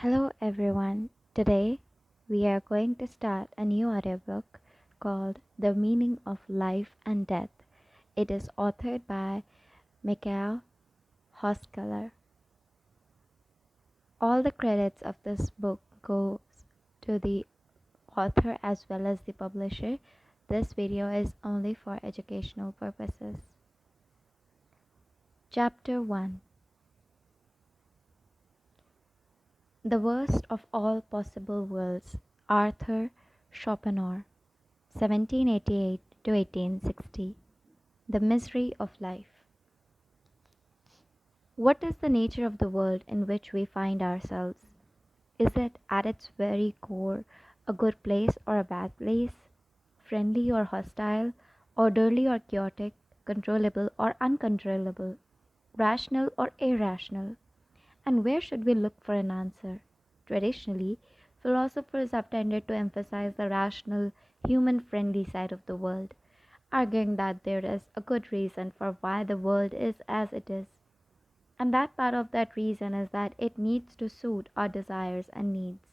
Hello everyone. Today we are going to start a new audiobook called The Meaning of Life and Death. It is authored by Mikhail Hoskeler. All the credits of this book goes to the author as well as the publisher. This video is only for educational purposes. Chapter 1. The Worst of All Possible Worlds, Arthur Schopenhauer, 1788 to 1860. The Misery of Life. What is the nature of the world in which we find ourselves? Is it at its very core a good place or a bad place? Friendly or hostile? Orderly or chaotic? Controllable or uncontrollable? Rational or irrational? And where should we look for an answer? Traditionally, philosophers have tended to emphasize the rational, human friendly side of the world, arguing that there is a good reason for why the world is as it is. And that part of that reason is that it needs to suit our desires and needs.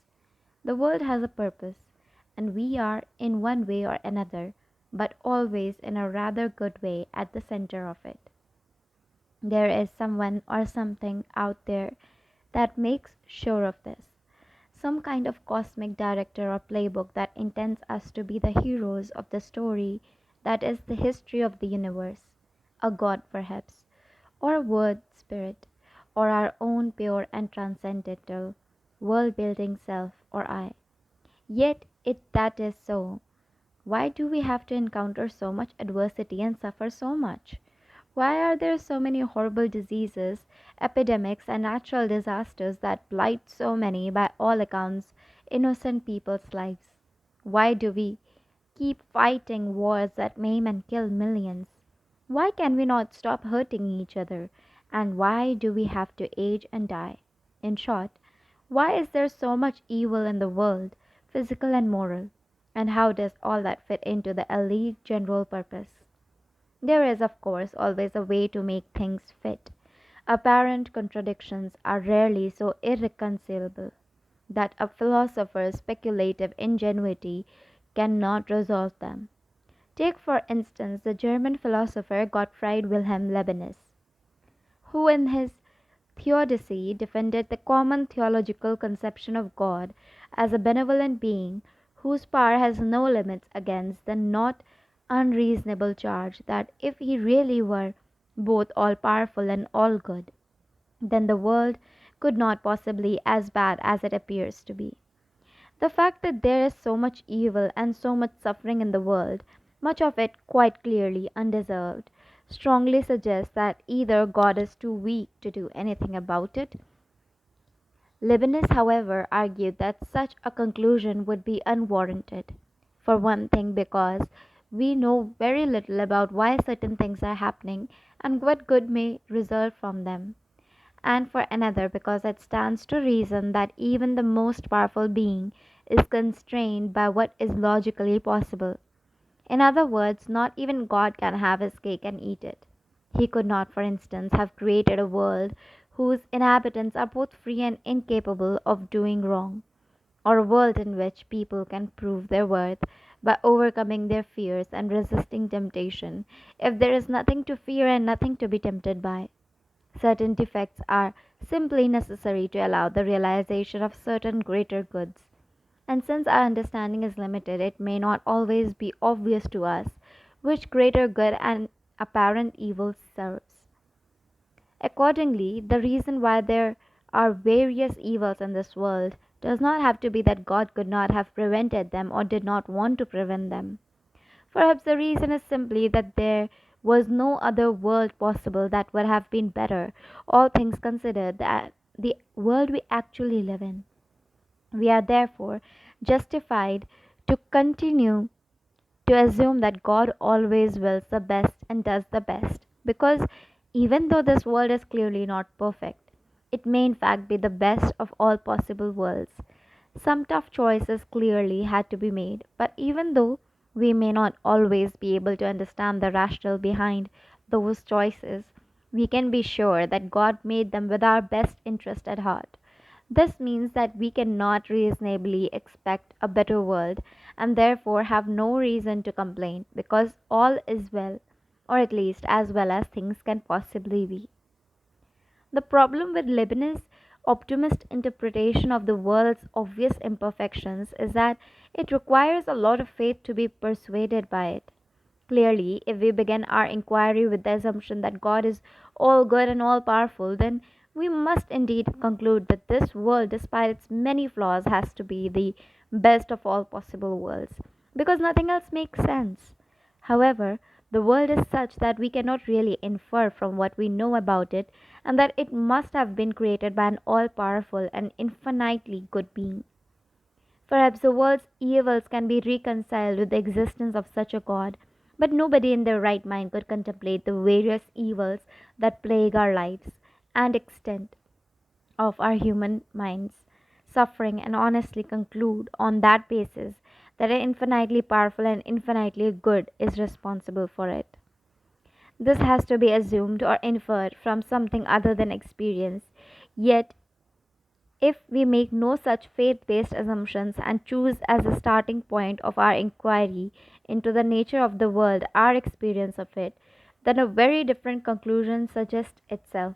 The world has a purpose, and we are, in one way or another, but always in a rather good way, at the center of it. There is someone or something out there that makes sure of this. Some kind of cosmic director or playbook that intends us to be the heroes of the story that is the history of the universe. A god, perhaps, or a word spirit, or our own pure and transcendental, world building self or I. Yet, if that is so, why do we have to encounter so much adversity and suffer so much? Why are there so many horrible diseases, epidemics, and natural disasters that blight so many, by all accounts, innocent people's lives? Why do we keep fighting wars that maim and kill millions? Why can we not stop hurting each other? And why do we have to age and die? In short, why is there so much evil in the world, physical and moral? And how does all that fit into the elite general purpose? There is, of course, always a way to make things fit. Apparent contradictions are rarely so irreconcilable that a philosopher's speculative ingenuity cannot resolve them. Take, for instance, the German philosopher Gottfried Wilhelm Leibniz, who in his Theodicy defended the common theological conception of God as a benevolent being whose power has no limits against the not unreasonable charge that if he really were both all powerful and all good, then the world could not possibly as bad as it appears to be. The fact that there is so much evil and so much suffering in the world, much of it quite clearly undeserved, strongly suggests that either God is too weak to do anything about it. Leibniz, however, argued that such a conclusion would be unwarranted. For one thing, because we know very little about why certain things are happening and what good may result from them. And for another, because it stands to reason that even the most powerful being is constrained by what is logically possible. In other words, not even God can have his cake and eat it. He could not, for instance, have created a world whose inhabitants are both free and incapable of doing wrong, or a world in which people can prove their worth by overcoming their fears and resisting temptation, if there is nothing to fear and nothing to be tempted by. Certain defects are simply necessary to allow the realization of certain greater goods. And since our understanding is limited, it may not always be obvious to us which greater good and apparent evil serves. Accordingly, the reason why there are various evils in this world does not have to be that God could not have prevented them or did not want to prevent them. Perhaps the reason is simply that there was no other world possible that would have been better, all things considered, than the world we actually live in. We are therefore justified to continue to assume that God always wills the best and does the best, because even though this world is clearly not perfect, it may in fact be the best of all possible worlds. Some tough choices clearly had to be made, but even though we may not always be able to understand the rationale behind those choices, we can be sure that God made them with our best interest at heart. This means that we cannot reasonably expect a better world and therefore have no reason to complain because all is well, or at least as well as things can possibly be. The problem with Leibniz's optimist interpretation of the world's obvious imperfections is that it requires a lot of faith to be persuaded by it. Clearly, if we begin our inquiry with the assumption that God is all good and all powerful, then we must indeed conclude that this world, despite its many flaws, has to be the best of all possible worlds, because nothing else makes sense. However, the world is such that we cannot really infer from what we know about it, and that it must have been created by an all powerful and infinitely good being. Perhaps the world's evils can be reconciled with the existence of such a God, but nobody in their right mind could contemplate the various evils that plague our lives and extent of our human minds, suffering, and honestly conclude on that basis that an infinitely powerful and infinitely good is responsible for it. This has to be assumed or inferred from something other than experience. Yet, if we make no such faith based assumptions and choose as a starting point of our inquiry into the nature of the world our experience of it, then a very different conclusion suggests itself,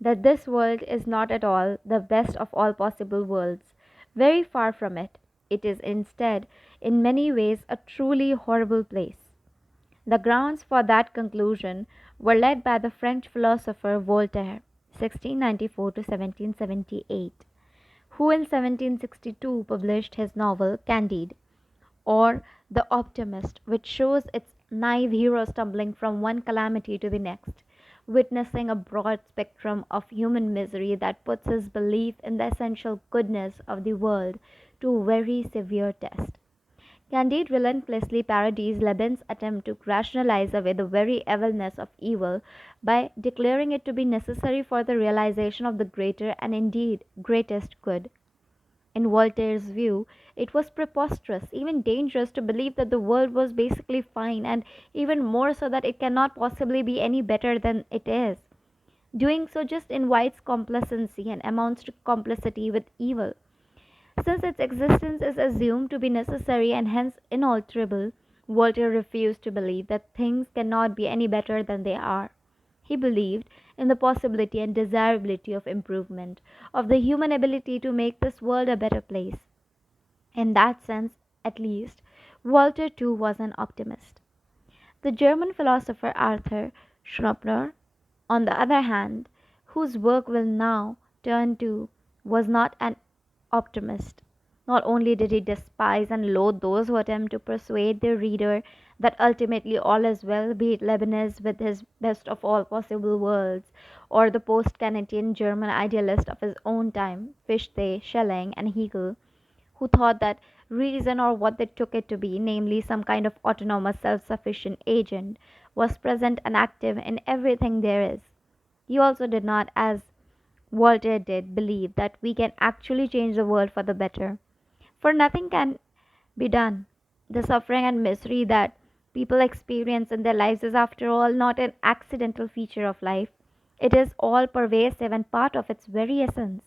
that this world is not at all the best of all possible worlds. Very far from it. It is instead, in many ways, a truly horrible place. The grounds for that conclusion were laid by the French philosopher Voltaire, 1694 to 1778, who in 1762 published his novel Candide, or The Optimist, which shows its naive hero stumbling from one calamity to the next, witnessing a broad spectrum of human misery that puts his belief in the essential goodness of the world to a very severe test. Candide relentlessly parodies Leibniz's attempt to rationalize away the very evilness of evil by declaring it to be necessary for the realization of the greater and indeed greatest good. In Voltaire's view, it was preposterous, even dangerous, to believe that the world was basically fine, and even more so that it cannot possibly be any better than it is. Doing so just invites complacency and amounts to complicity with evil. Since its existence is assumed to be necessary and hence inalterable, Voltaire refused to believe that things cannot be any better than they are. He believed in the possibility and desirability of improvement, of the human ability to make this world a better place. In that sense, at least, Voltaire too was an optimist. The German philosopher Arthur Schopenhauer, on the other hand, whose work will now turn to, was not an optimist. Not only did he despise and loathe those who attempt to persuade their reader that ultimately all is well, be it Leibniz with his best of all possible worlds, or the post Kantian German idealist of his own time, Fichte, Schelling, and Hegel, who thought that reason, or what they took it to be, namely some kind of autonomous self sufficient agent, was present and active in everything there is. He also did not, as Voltaire did, believe that we can actually change the world for the better. For nothing can be done. The suffering and misery that people experience in their lives is, after all, not an accidental feature of life. It is all pervasive and part of its very essence.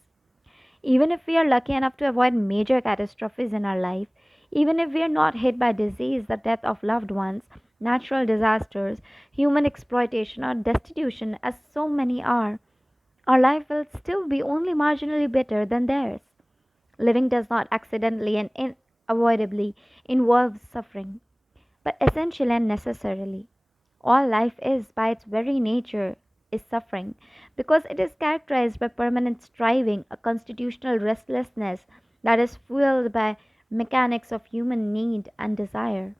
Even if we are lucky enough to avoid major catastrophes in our life, even if we are not hit by disease, the death of loved ones, natural disasters, human exploitation, or destitution, as so many are, our life will still be only marginally better than theirs. Living does not accidentally and unavoidably involve suffering, but essentially and necessarily. All life is, by its very nature, is suffering, because it is characterized by permanent striving, a constitutional restlessness that is fueled by mechanics of human need and desire.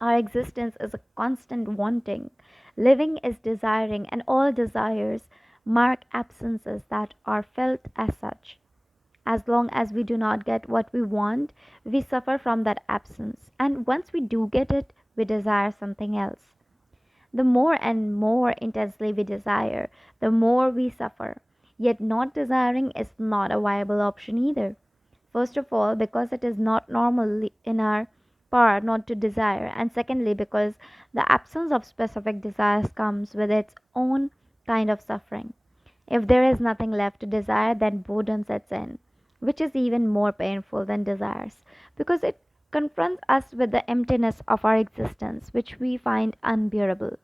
Our existence is a constant wanting. Living is desiring, and all desires mark absences that are felt as such. As long as we do not get what we want, we suffer from that absence, and once we do get it, we desire something else. The more and more intensely we desire, the more we suffer. Yet, not desiring is not a viable option either. First of all, because it is not normally in our power not to desire, and secondly, because the absence of specific desires comes with its own kind of suffering. If there is nothing left to desire, then boredom sets in, which is even more painful than desires, because it confronts us with the emptiness of our existence, which we find unbearable.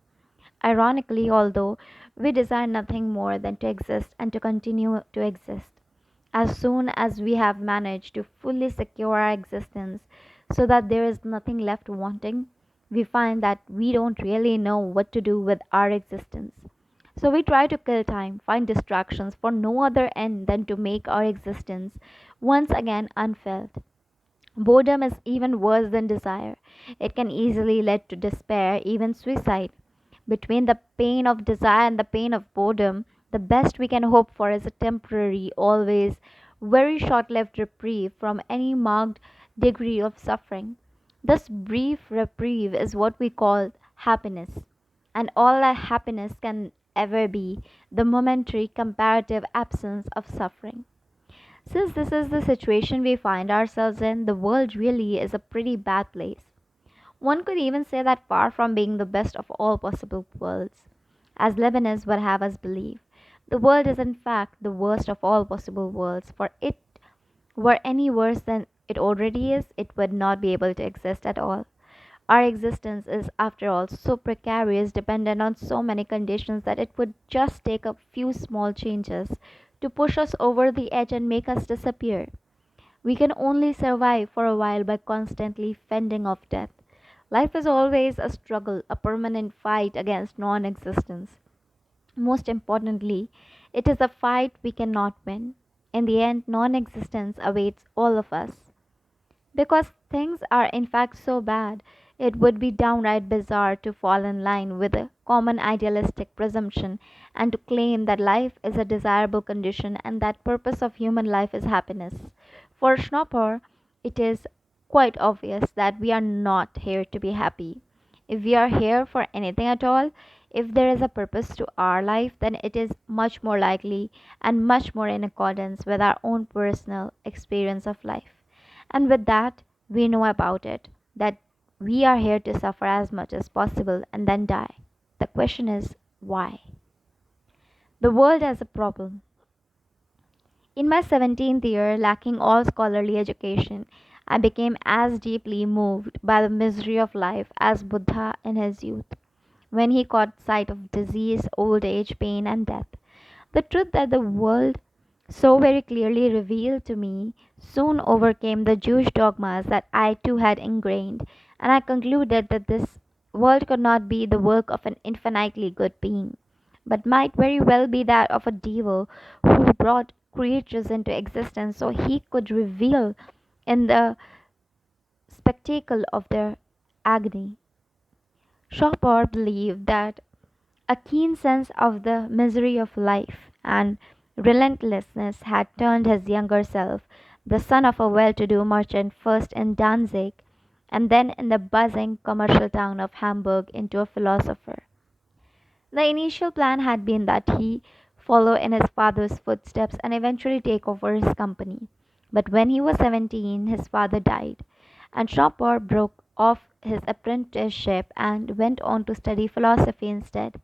Ironically, although we desire nothing more than to exist and to continue to exist, as soon as we have managed to fully secure our existence so that there is nothing left wanting, we find that we don't really know what to do with our existence. So we try to kill time, find distractions for no other end than to make our existence once again unfelt. Boredom is even worse than desire. It can easily lead to despair, even suicide. Between the pain of desire and the pain of boredom, the best we can hope for is a temporary, always very short lived reprieve from any marked degree of suffering. This brief reprieve is what we call happiness, and all that happiness can ever be the momentary comparative absence of suffering. Since this is the situation we find ourselves in, the world really is a pretty bad place. One could even say that far from being the best of all possible worlds, as Leibniz would have us believe, the world is in fact the worst of all possible worlds, for it were any worse than it already is, it would not be able to exist at all. Our existence is, after all, so precarious, dependent on so many conditions, that it would just take a few small changes to push us over the edge and make us disappear. We can only survive for a while by constantly fending off death. Life is always a struggle, a permanent fight against non existence. Most importantly, it is a fight we cannot win. In the end, non existence awaits all of us. Because things are in fact so bad, it would be downright bizarre to fall in line with a common idealistic presumption and to claim that life is a desirable condition and that purpose of human life is happiness. For Schnopper, it is quite obvious that we are not here to be happy. If we are here for anything at all, if there is a purpose to our life, then it is much more likely and much more in accordance with our own personal experience of life. And with that, we know about it that we are here to suffer as much as possible and then die. The question is, why? The world has a problem. In my 17th year, lacking all scholarly education, I became as deeply moved by the misery of life as Buddha in his youth, when he caught sight of disease, old age, pain, and death. The truth that the world so very clearly revealed to me soon overcame the Jewish dogmas that I too had ingrained, and I concluded that this world could not be the work of an infinitely good being, but might very well be that of a devil who brought creatures into existence so he could reveal in the spectacle of their agony. Chopin believed that a keen sense of the misery of life and relentlessness had turned his younger self, the son of a well to do merchant, first in Danzig and then in the buzzing commercial town of Hamburg, into a philosopher. The initial plan had been that he follow in his father's footsteps and eventually take over his company. But when he was 17, his father died, and Chopin broke off his apprenticeship and went on to study philosophy instead,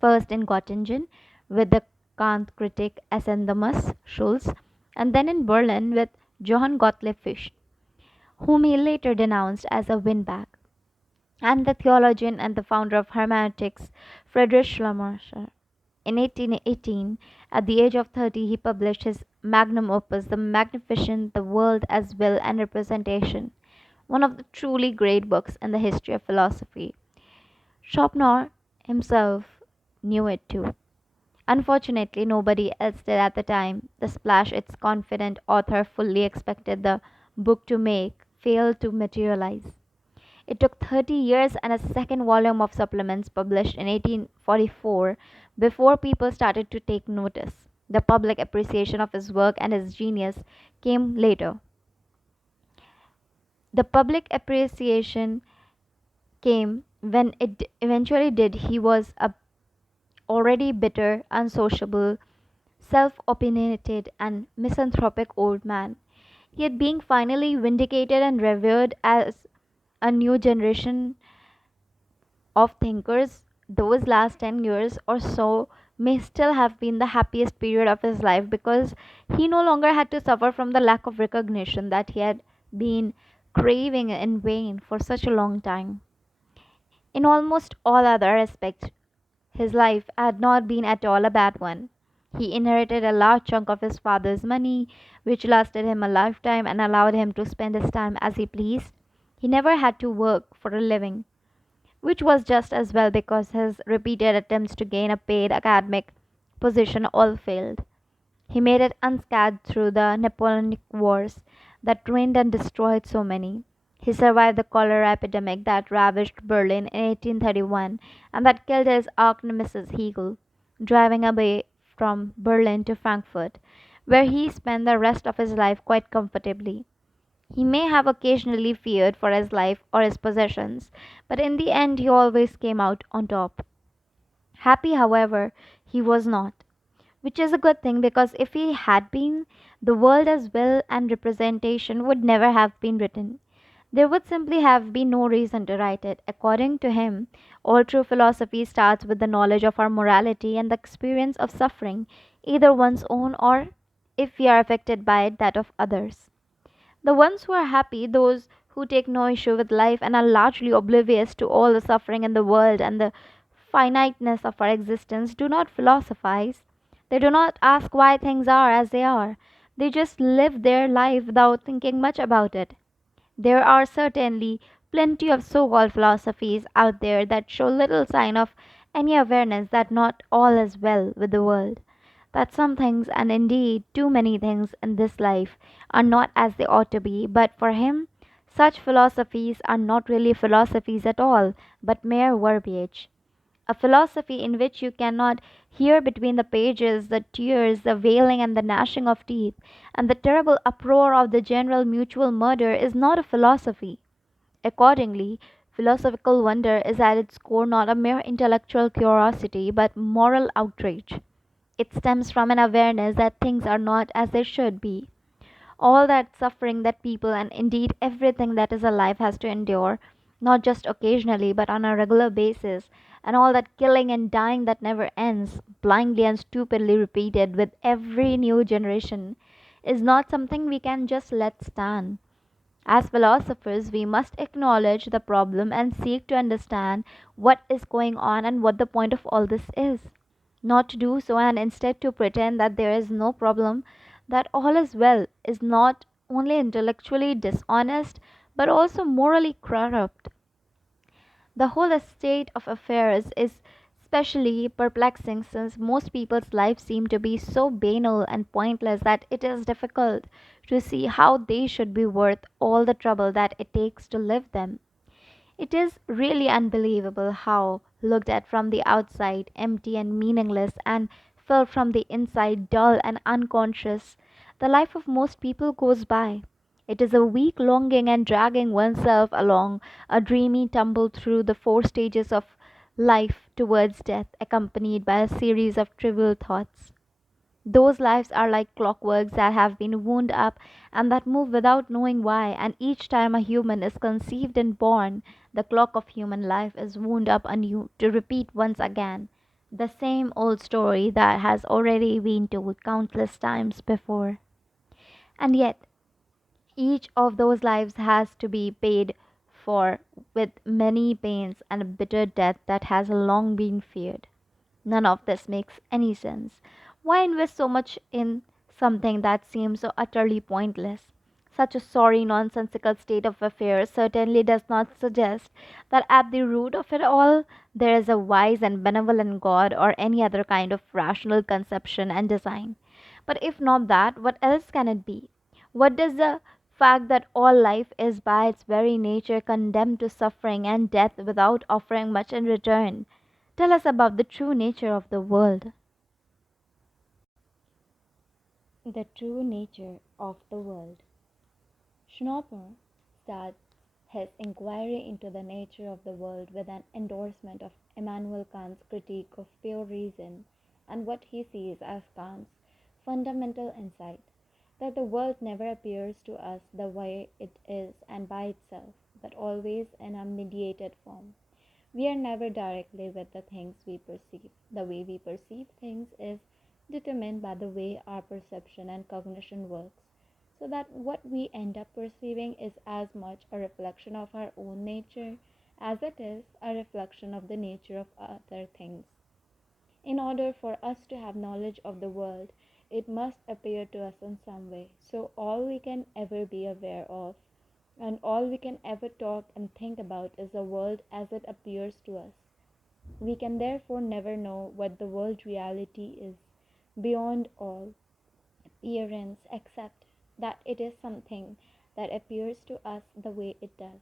first in Göttingen with the Kant critic Ascendemus Schulz, and then in Berlin with Johann Gottlieb Fichte, whom he later denounced as a windbag, and the theologian and the founder of hermeneutics Friedrich Schleiermacher. In 1818, at the age of 30, he published his magnum opus, The Magnificent The World as Will and Representation, one of the truly great books in the history of philosophy. Schopenhauer himself knew it too. Unfortunately, nobody else did at the time. The splash its confident author fully expected the book to make failed to materialize. It took 30 years and a second volume of supplements published in 1844 before people started to take notice. The public appreciation of his work and his genius came later. The public appreciation came when it eventually did. He was a already bitter, unsociable, self opinionated, and misanthropic old man. Yet, being finally vindicated and revered as a new generation of thinkers, those last 10 years or so may still have been the happiest period of his life because he no longer had to suffer from the lack of recognition that he had been craving in vain for such a long time. In almost all other aspects, his life had not been at all a bad one. He inherited a large chunk of his father's money, which lasted him a lifetime and allowed him to spend his time as he pleased. He never had to work for a living, which was just as well because his repeated attempts to gain a paid academic position all failed. He made it unscathed through the Napoleonic Wars that ruined and destroyed so many. He survived the cholera epidemic that ravaged Berlin in 1831 and that killed his arch nemesis Hegel, driving away from Berlin to Frankfurt, where he spent the rest of his life quite comfortably. He may have occasionally feared for his life or his possessions, but in the end he always came out on top. Happy, however, he was not, which is a good thing because if he had been, the world as will and representation would never have been written. There would simply have been no reason to write it. According to him, all true philosophy starts with the knowledge of our morality and the experience of suffering, either one's own or, if we are affected by it, that of others. The ones who are happy, those who take no issue with life and are largely oblivious to all the suffering in the world and the finiteness of our existence, do not philosophize. They do not ask why things are as they are. They just live their life without thinking much about it. There are certainly plenty of so called philosophies out there that show little sign of any awareness that not all is well with the world, that some things, and indeed too many things in this life, are not as they ought to be. But for him, such philosophies are not really philosophies at all, but mere verbiage. A philosophy in which you cannot hear between the pages the tears, the wailing, and the gnashing of teeth, and the terrible uproar of the general mutual murder is not a philosophy. Accordingly, philosophical wonder is at its core not a mere intellectual curiosity, but moral outrage. It stems from an awareness that things are not as they should be. All that suffering that people and indeed everything that is alive has to endure, not just occasionally but on a regular basis, and all that killing and dying that never ends, blindly and stupidly repeated with every new generation, is not something we can just let stand. As philosophers, we must acknowledge the problem and seek to understand what is going on and what the point of all this is. Not to do so and instead to pretend that there is no problem, that all is well, is not only intellectually dishonest but also morally corrupt. The whole state of affairs is specially perplexing since most people's lives seem to be so banal and pointless that it is difficult to see how they should be worth all the trouble that it takes to live them. It is really unbelievable how, looked at from the outside, empty and meaningless, and felt from the inside, dull and unconscious, the life of most people goes by. It is a weak longing and dragging oneself along, a dreamy tumble through the four stages of life towards death, accompanied by a series of trivial thoughts. Those lives are like clockworks that have been wound up and that move without knowing why, and each time a human is conceived and born, the clock of human life is wound up anew to repeat once again the same old story that has already been told countless times before. And yet, each of those lives has to be paid for with many pains and a bitter death that has long been feared. None of this makes any sense. Why invest so much in something that seems so utterly pointless? Such a sorry, nonsensical state of affairs certainly does not suggest that at the root of it all there is a wise and benevolent God or any other kind of rational conception and design. But if not that, what else can it be? What does the fact that all life is by its very nature condemned to suffering and death without offering much in return tell us about the true nature of the world? The true nature of the world. Schopenhauer starts his inquiry into the nature of the world with an endorsement of Immanuel Kant's critique of pure reason and what he sees as Kant's fundamental insight that the world never appears to us the way it is and by itself, but always in a mediated form, We are never directly with the things we perceive. The way we perceive things is determined by the way our perception and cognition works, so that what we end up perceiving is as much a reflection of our own nature as it is a reflection of the nature of other things. In order for us to have knowledge of the world, it must appear to us in some way. So, all we can ever be aware of and all we can ever talk and think about is the world as it appears to us. We can therefore never know what the world reality is beyond all appearance except that it is something that appears to us the way it does.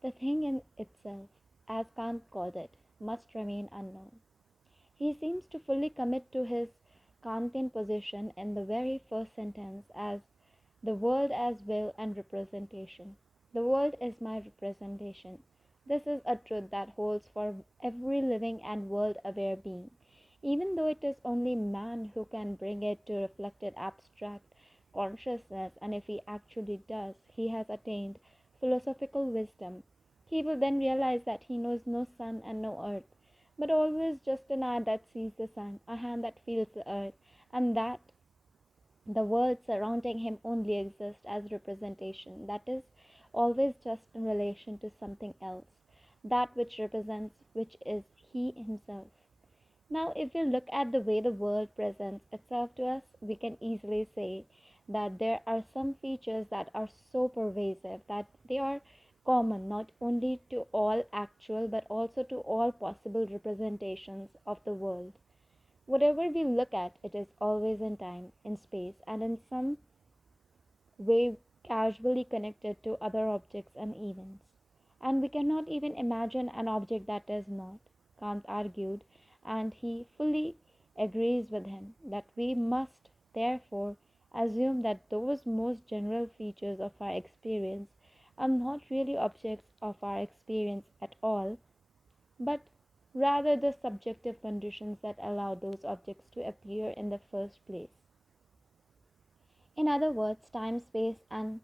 The thing in itself, as Kant called it, must remain unknown. He seems to fully commit to his Kantian position in the very first sentence as the world as will and representation. The world is my representation. This is a truth that holds for every living and world aware being, even though it is only man who can bring it to reflected abstract consciousness, and if he actually does, he has attained philosophical wisdom. He will then realize that he knows no sun and no earth, but always just an eye that sees the sun, a hand that feels the earth, and that the world surrounding him only exists as representation, that is, always just in relation to something else, that which represents which is he himself. Now, if we look at the way the world presents itself to us, we can easily say that there are some features that are so pervasive that they are common not only to all actual but also to all possible representations of the world. Whatever we look at, it is always in time, in space, and in some way casually connected to other objects and events. And we cannot even imagine an object that is not, Kant argued, and he fully agrees with him that we must therefore assume that those most general features of our experience are not really objects of our experience at all, but rather the subjective conditions that allow those objects to appear in the first place. In other words, time, space, and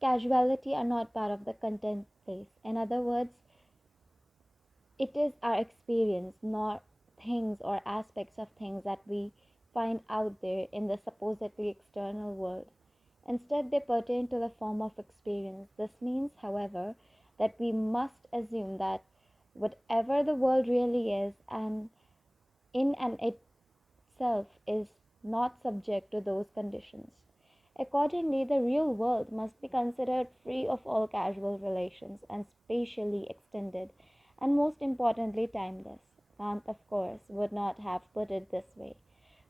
casuality are not part of the content place. In other words, it is our experience, not things or aspects of things that we find out there in the supposedly external world. Instead, they pertain to the form of experience. This means, however, that we must assume that whatever the world really is and in and itself is not subject to those conditions. Accordingly, the real world must be considered free of all casual relations and spatially extended, and most importantly, timeless. Kant, of course, would not have put it this way.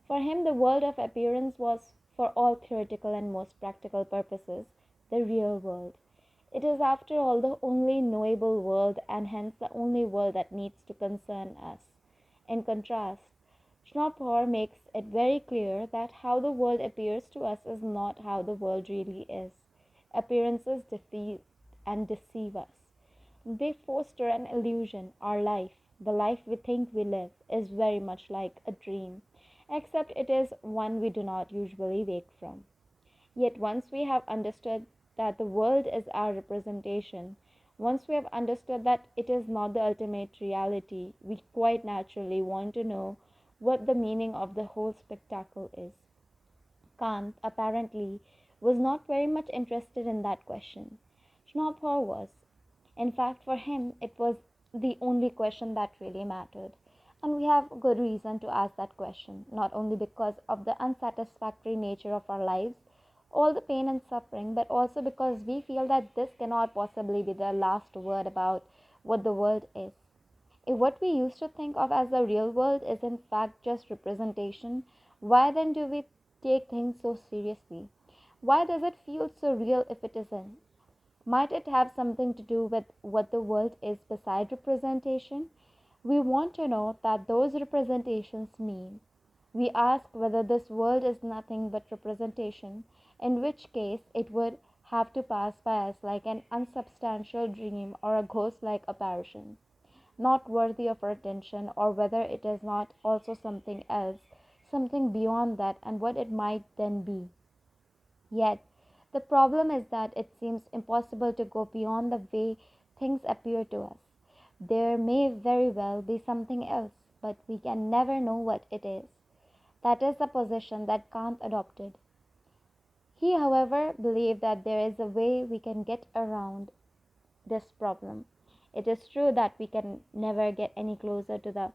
For him, the world of appearance was, for all theoretical and most practical purposes, the real world. It is, after all, the only knowable world, and hence the only world that needs to concern us. In contrast, Schopenhauer makes it very clear that how the world appears to us is not how the world really is. Appearances defeat and deceive us. They foster an illusion. Our life, the life we think we live, is very much like a dream, except it is one we do not usually wake from. Yet once we have understood that the world is our representation, once we have understood that it is not the ultimate reality, we quite naturally want to know what the meaning of the whole spectacle is. Kant, apparently, was not very much interested in that question. Schopenhauer was. In fact, for him, it was the only question that really mattered. And we have good reason to ask that question, not only because of the unsatisfactory nature of our lives, all the pain and suffering, but also because we feel that this cannot possibly be the last word about what the world is. If what we used to think of as the real world is in fact just representation, why then do we take things so seriously? Why does it feel so real if it isn't? Might it have something to do with what the world is beside representation? We want to know that those representations mean. We ask whether this world is nothing but representation, in which case it would have to pass by us like an unsubstantial dream or a ghost like apparition, not worthy of our attention, or whether it is not also something else, something beyond that, and what it might then be. Yet, the problem is that it seems impossible to go beyond the way things appear to us. There may very well be something else, but we can never know what it is. That is the position that Kant adopted. He, however, believed that there is a way we can get around this problem. It is true that we can never get any closer to the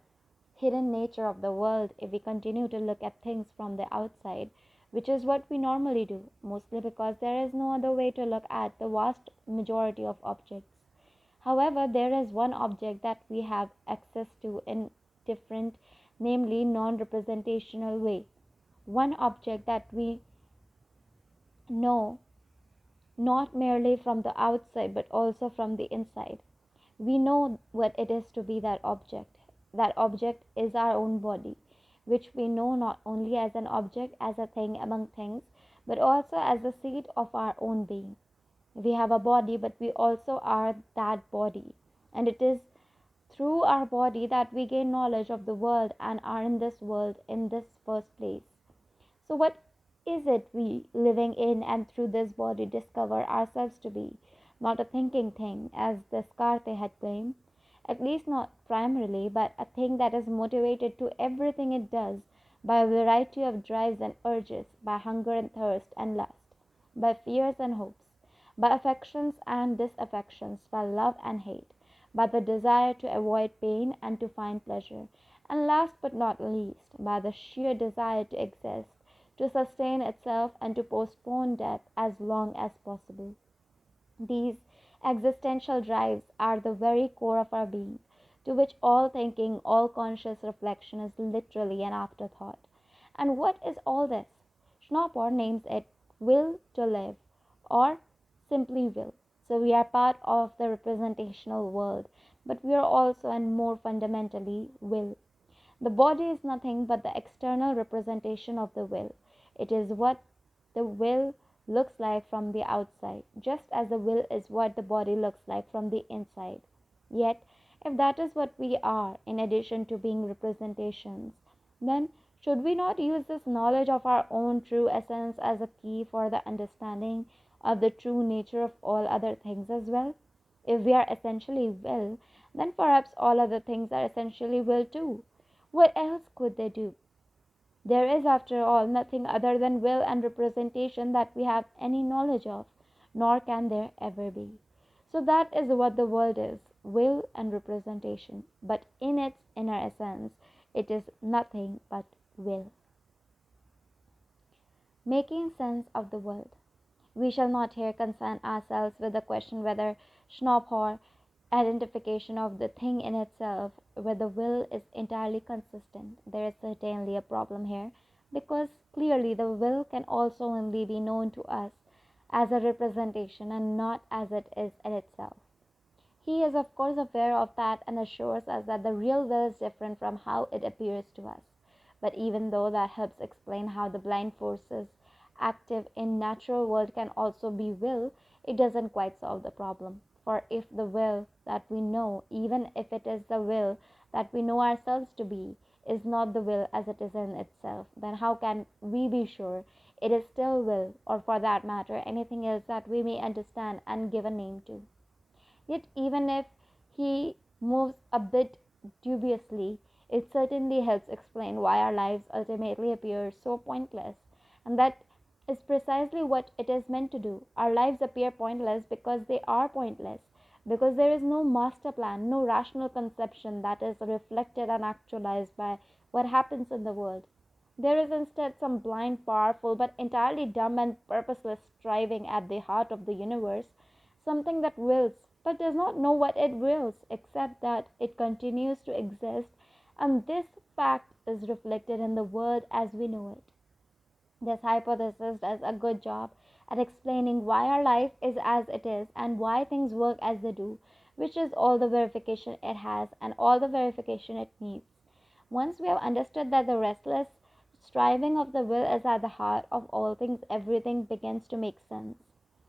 hidden nature of the world if we continue to look at things from the outside, which is what we normally do, mostly because there is no other way to look at the vast majority of objects. However, there is one object that we have access to in different, namely non-representational way. One object that we know not merely from the outside but also from the inside. We know what it is to be that object. That object is our own body, which we know not only as an object, as a thing among things, but also as the seat of our own being. We have a body, but we also are that body. And it is through our body that we gain knowledge of the world and are in this world in this first place. So, what is it we, living in and through this body, discover ourselves to be? Not a thinking thing, as Descartes had claimed, at least not primarily, but a thing that is motivated to everything it does by a variety of drives and urges, by hunger and thirst and lust, by fears and hopes, by affections and disaffections, by love and hate, by the desire to avoid pain and to find pleasure, and last but not least, by the sheer desire to exist, to sustain itself, and to postpone death as long as possible. These existential drives are the very core of our being, to which all thinking, all conscious reflection is literally an afterthought. And what is all this? Schnappor names it will to live, or simply will. So we are part of the representational world, but we are also and more fundamentally will. The body is nothing but the external representation of the will. It is what the will looks like from the outside, just as the will is what the body looks like from the inside. Yet, if that is what we are, in addition to being representations, then should we not use this knowledge of our own true essence as a key for the understanding of the true nature of all other things as well? If we are essentially will, then perhaps all other things are essentially will too. What else could they do? There is, after all, nothing other than will and representation that we have any knowledge of, nor can there ever be. So that is what the world is, will and representation. But in its inner essence, it is nothing but will. Making sense of the world. We shall not here concern ourselves with the question whether Schnappor identification of the thing in itself with the will is entirely consistent. There is certainly a problem here, because clearly the will can also only be known to us as a representation and not as it is in itself. He is of course aware of that and assures us that the real will is different from how it appears to us. But even though that helps explain how the blind forces active in natural world can also be will, it doesn't quite solve the problem. For if the will that we know, even if it is the will that we know ourselves to be, is not the will as it is in itself, then how can we be sure it is still will, or for that matter anything else that we may understand and give a name to? Yet, even if he moves a bit dubiously, it certainly helps explain why our lives ultimately appear so pointless. And that is precisely what it is meant to do. Our lives appear pointless because they are pointless, because there is no master plan, no rational conception that is reflected and actualized by what happens in the world. There is instead some blind, powerful, but entirely dumb and purposeless striving at the heart of the universe, something that wills, but does not know what it wills, except that it continues to exist, and this fact is reflected in the world as we know it. This hypothesis does a good job at explaining why our life is as it is and why things work as they do, which is all the verification it has and all the verification it needs. Once we have understood that the restless striving of the will is at the heart of all things, everything begins to make sense.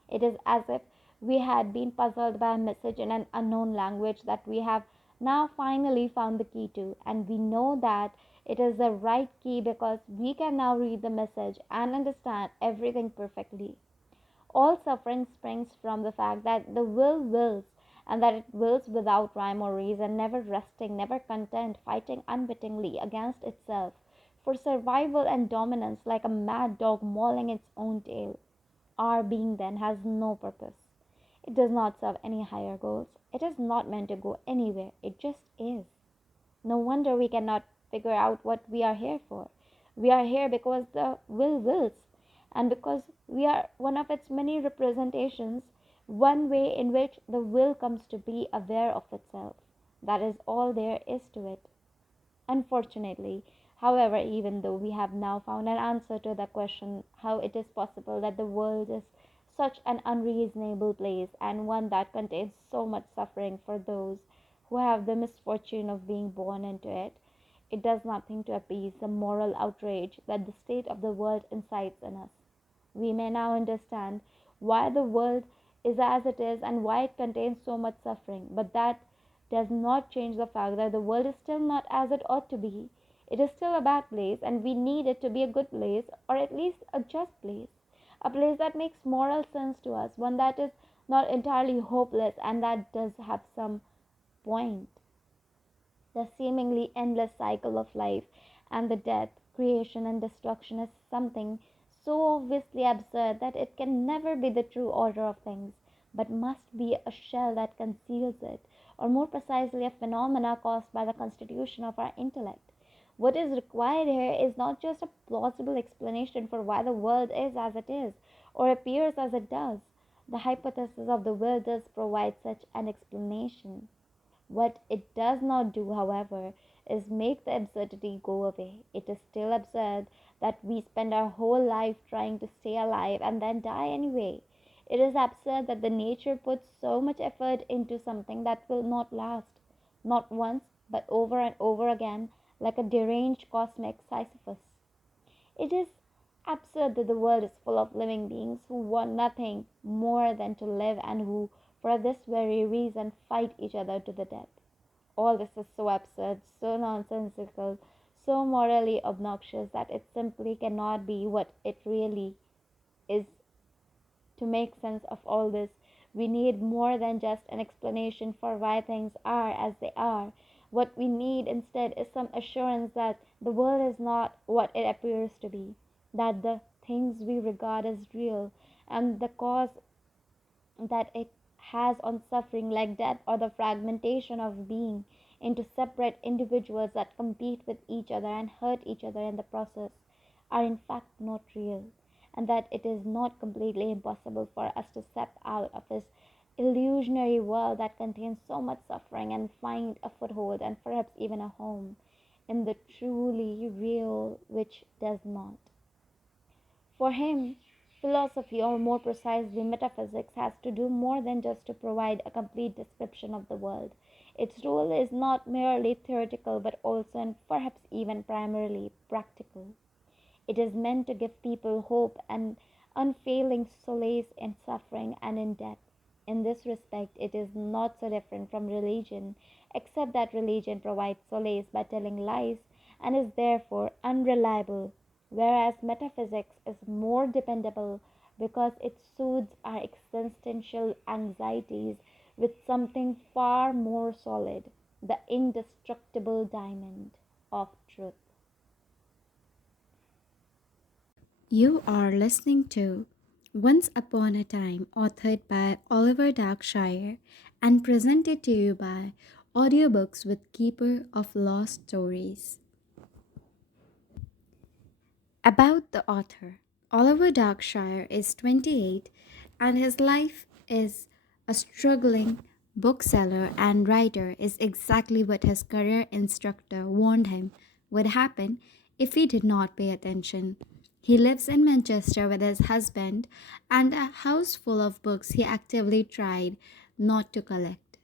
It is as if we had been puzzled by a message in an unknown language that we have now finally found the key to, and we know that it is the right key because we can now read the message and understand everything perfectly. All suffering springs from the fact that the will wills and that it wills without rhyme or reason, never resting, never content, fighting unwittingly against itself for survival and dominance like a mad dog mauling its own tail. Our being then has no purpose. It does not serve any higher goals. It is not meant to go anywhere. It just is. No wonder we cannot figure out what we are here for. We are here because the will wills, and because we are one of its many representations, one way in which the will comes to be aware of itself. That is all there is to it. Unfortunately, however, even though we have now found an answer to the question how it is possible that the world is such an unreasonable place and one that contains so much suffering for those who have the misfortune of being born into it, it does nothing to appease the moral outrage that the state of the world incites in us. We may now understand why the world is as it is and why it contains so much suffering, but that does not change the fact that the world is still not as it ought to be. It is still a bad place, and we need it to be a good place, or at least a just place. A place that makes moral sense to us, one that is not entirely hopeless and that does have some point. The seemingly endless cycle of life and the death, creation, and destruction is something so obviously absurd that it can never be the true order of things, but must be a shell that conceals it, or more precisely, a phenomena caused by the constitution of our intellect. What is required here is not just a plausible explanation for why the world is as it is, or appears as it does. The hypothesis of the will does provide such an explanation. What it does not do, however, is make the absurdity go away. It is still absurd that we spend our whole life trying to stay alive and then die anyway. It is absurd that the nature puts so much effort into something that will not last, not once, but over and over again, like a deranged cosmic Sisyphus. It is absurd that the world is full of living beings who want nothing more than to live and who, for this very reason, fight each other to the death. All this is so absurd, so nonsensical, so morally obnoxious that it simply cannot be what it really is. To make sense of all this, we need more than just an explanation for why things are as they are. What we need instead is some assurance that the world is not what it appears to be, that the things we regard as real and the cause that it has on suffering like death or the fragmentation of being into separate individuals that compete with each other and hurt each other in the process are in fact not real, and that it is not completely impossible for us to step out of this illusionary world that contains so much suffering and find a foothold and perhaps even a home in the truly real which does not. For him, philosophy, or more precisely metaphysics, has to do more than just to provide a complete description of the world. Its role is not merely theoretical but also and perhaps even primarily practical. It is meant to give people hope and unfailing solace in suffering and in death. In this respect, it is not so different from religion, except that religion provides solace by telling lies and is therefore unreliable, whereas metaphysics is more dependable because it soothes our existential anxieties with something far more solid, the indestructible diamond of truth. You are listening to Once Upon a Time, authored by Oliver Darkshire and presented to you by Audiobooks with Keeper of Lost Stories. About the author, Oliver Darkshire is 28 and his life is a struggling bookseller and writer is exactly what his career instructor warned him would happen if he did not pay attention. He lives in Manchester with his husband and a house full of books he actively tried not to collect.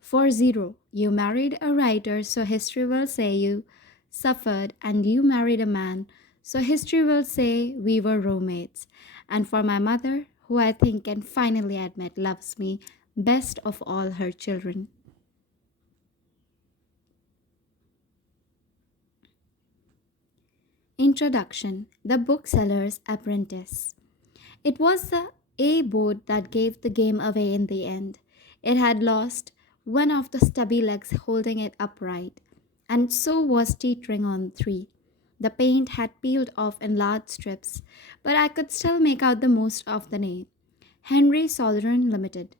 40. You married a writer, so history will say you suffered, and you married a man, so history will say we were roommates. And for my mother, who I think can finally admit loves me best of all her children. Introduction. The Bookseller's Apprentice. It was the a board that gave the game away in the end. It had lost one of the stubby legs holding it upright, and so was teetering on three. The paint had peeled off in large strips, but I could still make out the most of the name Henry Southern Limited.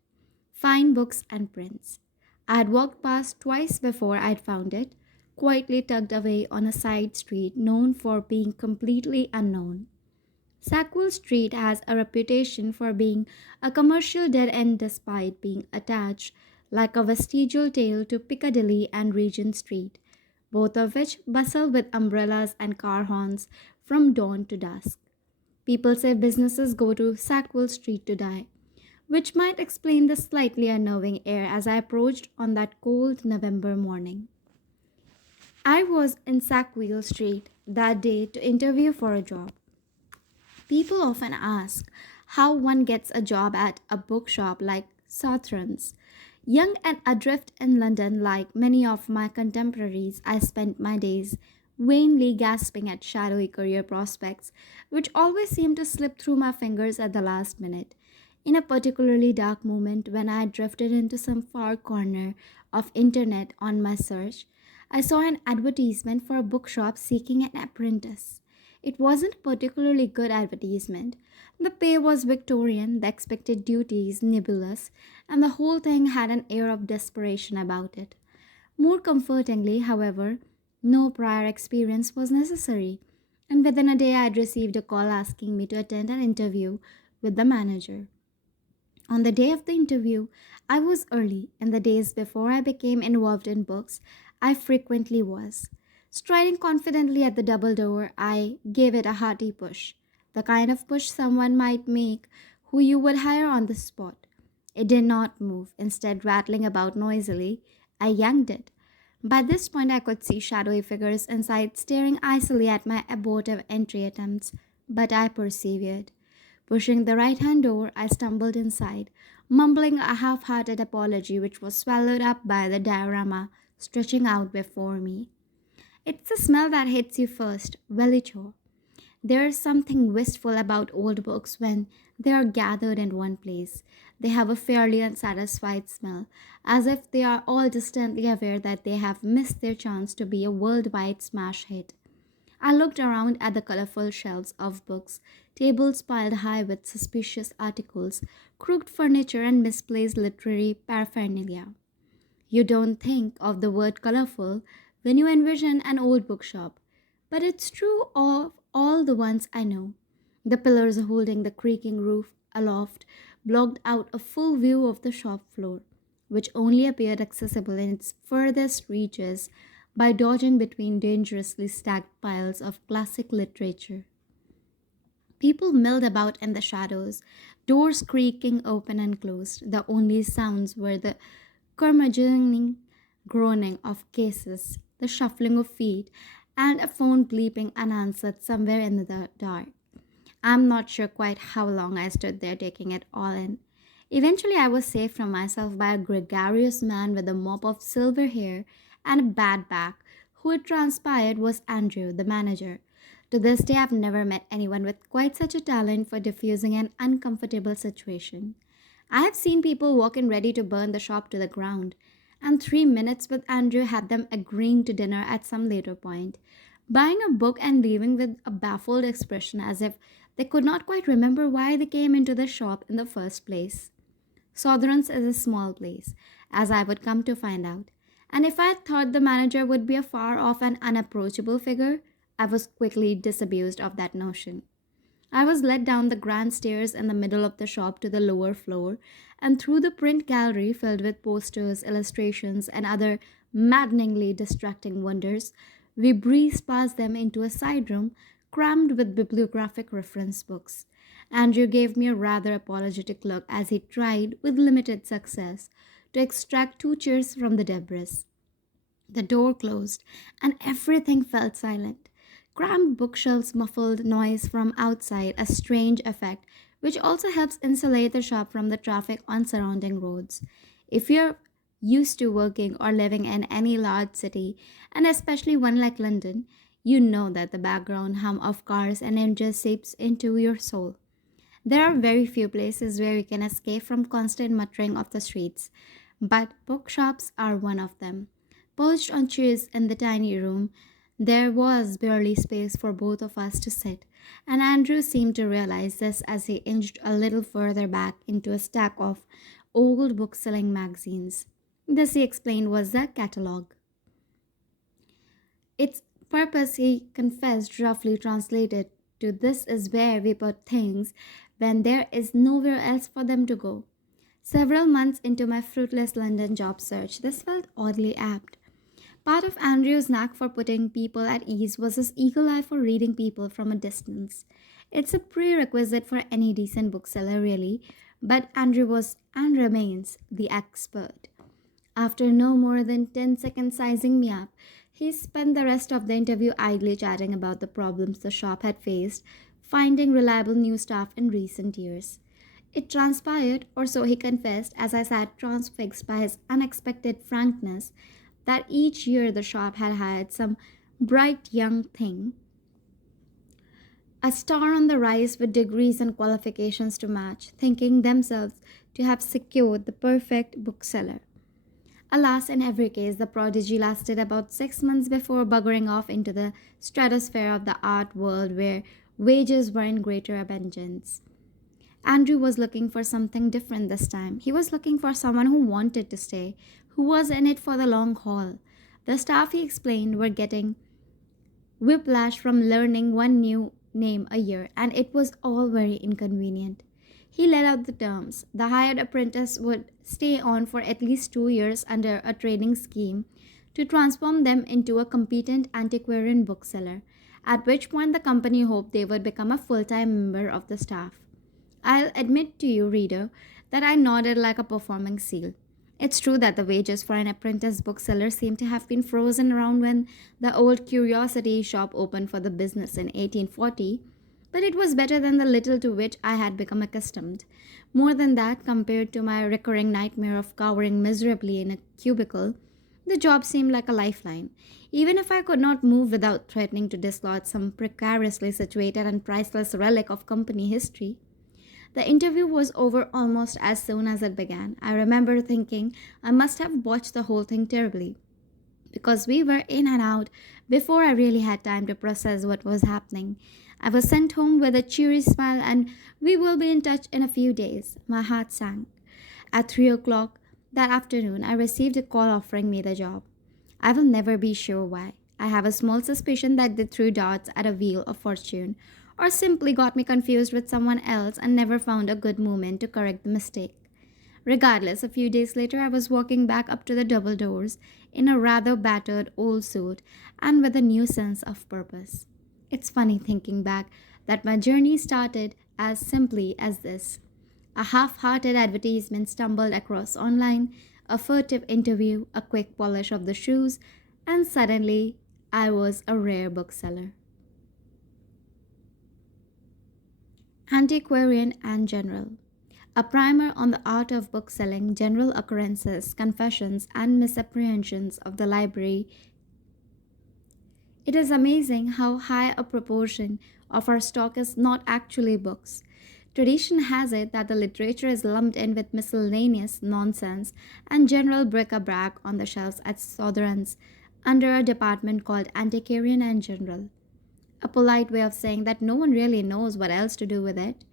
Fine books and prints. I had walked past twice before I'd found it, quietly tucked away on a side street known for being completely unknown. Sackville Street has a reputation for being a commercial dead end despite being attached like a vestigial tail to Piccadilly and Regent Street, both of which bustle with umbrellas and car horns from dawn to dusk. People say businesses go to Sackville Street to die, which might explain the slightly unnerving air as I approached on that cold November morning. I was in Sackville Street that day to interview for a job. People often ask how one gets a job at a bookshop like Southern's. Young and adrift in London, like many of my contemporaries, I spent my days vainly gasping at shadowy career prospects, which always seemed to slip through my fingers at the last minute. In a particularly dark moment when I drifted into some far corner of internet on my search, I saw an advertisement for a bookshop seeking an apprentice. It wasn't a particularly good advertisement. The pay was Victorian, the expected duties nebulous, and the whole thing had an air of desperation about it. More comfortingly, however, no prior experience was necessary, and within a day I had received a call asking me to attend an interview with the manager. On the day of the interview, I was early, and the days before I became involved in books, I frequently was. Striding confidently at the double door, I gave it a hearty push, the kind of push someone might make who you would hire on the spot. It did not move, instead, rattling about noisily. I yanked it. By this point, I could see shadowy figures inside staring icily at my abortive entry attempts, but I persevered. Pushing the right hand door, I stumbled inside, mumbling a half hearted apology which was swallowed up by the diorama stretching out before me. It's the smell that hits you first, Velicho. There's something wistful about old books when they are gathered in one place. They have a fairly unsatisfied smell, as if they are all distantly aware that they have missed their chance to be a worldwide smash hit. I looked around at the colorful shelves of books, tables piled high with suspicious articles, crooked furniture, and misplaced literary paraphernalia. You don't think of the word colorful when you envision an old bookshop, but it's true of all the ones I know. The pillars holding the creaking roof aloft blocked out a full view of the shop floor, which only appeared accessible in its furthest reaches by dodging between dangerously stacked piles of classic literature. People milled about in the shadows, doors creaking open and closed. The only sounds were the curmudgeoning groaning of cases, the shuffling of feet, and a phone bleeping unanswered somewhere in the dark. I'm not sure quite how long I stood there taking it all in. Eventually, I was saved from myself by a gregarious man with a mop of silver hair and a bad back, who it transpired was Andrew, the manager. To this day, I've never met anyone with quite such a talent for diffusing an uncomfortable situation. I have seen people walk in ready to burn the shop to the ground, and 3 minutes with Andrew had them agreeing to dinner at some later point, buying a book and leaving with a baffled expression as if they could not quite remember why they came into the shop in the first place. Southrons is a small place, as I would come to find out, and if I had thought the manager would be a far off and unapproachable figure, I was quickly disabused of that notion. I was led down the grand stairs in the middle of the shop to the lower floor and through the print gallery filled with posters, illustrations, and other maddeningly distracting wonders. We breezed past them into a side room crammed with bibliographic reference books. Andrew gave me a rather apologetic look as he tried, with limited success, to extract two chairs from the debris. The door closed, and everything felt silent. Cramped bookshelves muffled noise from outside, a strange effect which also helps insulate the shop from the traffic on surrounding roads. If you're used to working or living in any large city, and especially one like London, you know that the background hum of cars and engines seeps into your soul. There are very few places where you can escape from constant muttering of the streets, but bookshops are one of them. Perched on chairs in the tiny room, there was barely space for both of us to sit, and Andrew seemed to realize this as he inched a little further back into a stack of old book selling magazines. This, he explained, was the catalogue. Its purpose, he confessed, roughly translated to this is where we put things when there is nowhere else for them to go. Several months into my fruitless London job search, this felt oddly apt. Part of Andrew's knack for putting people at ease was his eagle eye for reading people from a distance. It's a prerequisite for any decent bookseller, really, but Andrew was and remains the expert. After no more than 10 seconds sizing me up, he spent the rest of the interview idly chatting about the problems the shop had faced, finding reliable new staff in recent years. It transpired, or so he confessed, as I sat transfixed by his unexpected frankness, that each year the shop had hired some bright young thing, a star on the rise with degrees and qualifications to match, thinking themselves to have secured the perfect bookseller. Alas, in every case, the prodigy lasted about 6 months before buggering off into the stratosphere of the art world where wages were in greater abundance. Andrew was looking for something different this time. He was looking for someone who wanted to stay, who was in it for the long haul. The staff, he explained, were getting whiplash from learning one new name a year, and it was all very inconvenient. He laid out the terms. The hired apprentice would stay on for at least 2 years under a training scheme to transform them into a competent antiquarian bookseller, at which point the company hoped they would become a full time member of the staff. I'll admit to you, reader, that I nodded like a performing seal. It's true that the wages for an apprentice bookseller seem to have been frozen around when the old curiosity shop opened for the business in 1840, but it was better than the little to which I had become accustomed. More than that, compared to my recurring nightmare of cowering miserably in a cubicle, the job seemed like a lifeline. Even if I could not move without threatening to dislodge some precariously situated and priceless relic of company history. The interview was over almost as soon as it began. I remember thinking I must have botched the whole thing terribly because we were in and out before I really had time to process what was happening. I was sent home with a cheery smile and we will be in touch in a few days. My heart sank. At 3 o'clock that afternoon, I received a call offering me the job. I will never be sure why. I have a small suspicion that they threw darts at a wheel of fortune, or simply got me confused with someone else and never found a good moment to correct the mistake. Regardless, a few days later I was walking back up to the double doors in a rather battered old suit and with a new sense of purpose. It's funny thinking back that my journey started as simply as this. A half hearted advertisement stumbled across online, a furtive interview, a quick polish of the shoes, and suddenly I was a rare bookseller. Antiquarian and General. A primer on the art of bookselling, general occurrences, confessions, and misapprehensions of the library. It is amazing how high a proportion of our stock is not actually books. Tradition has it that the literature is lumped in with miscellaneous nonsense and general bric-a-brac on the shelves at Sotheran's under a department called Antiquarian and General, a polite way of saying that no one really knows what else to do with it.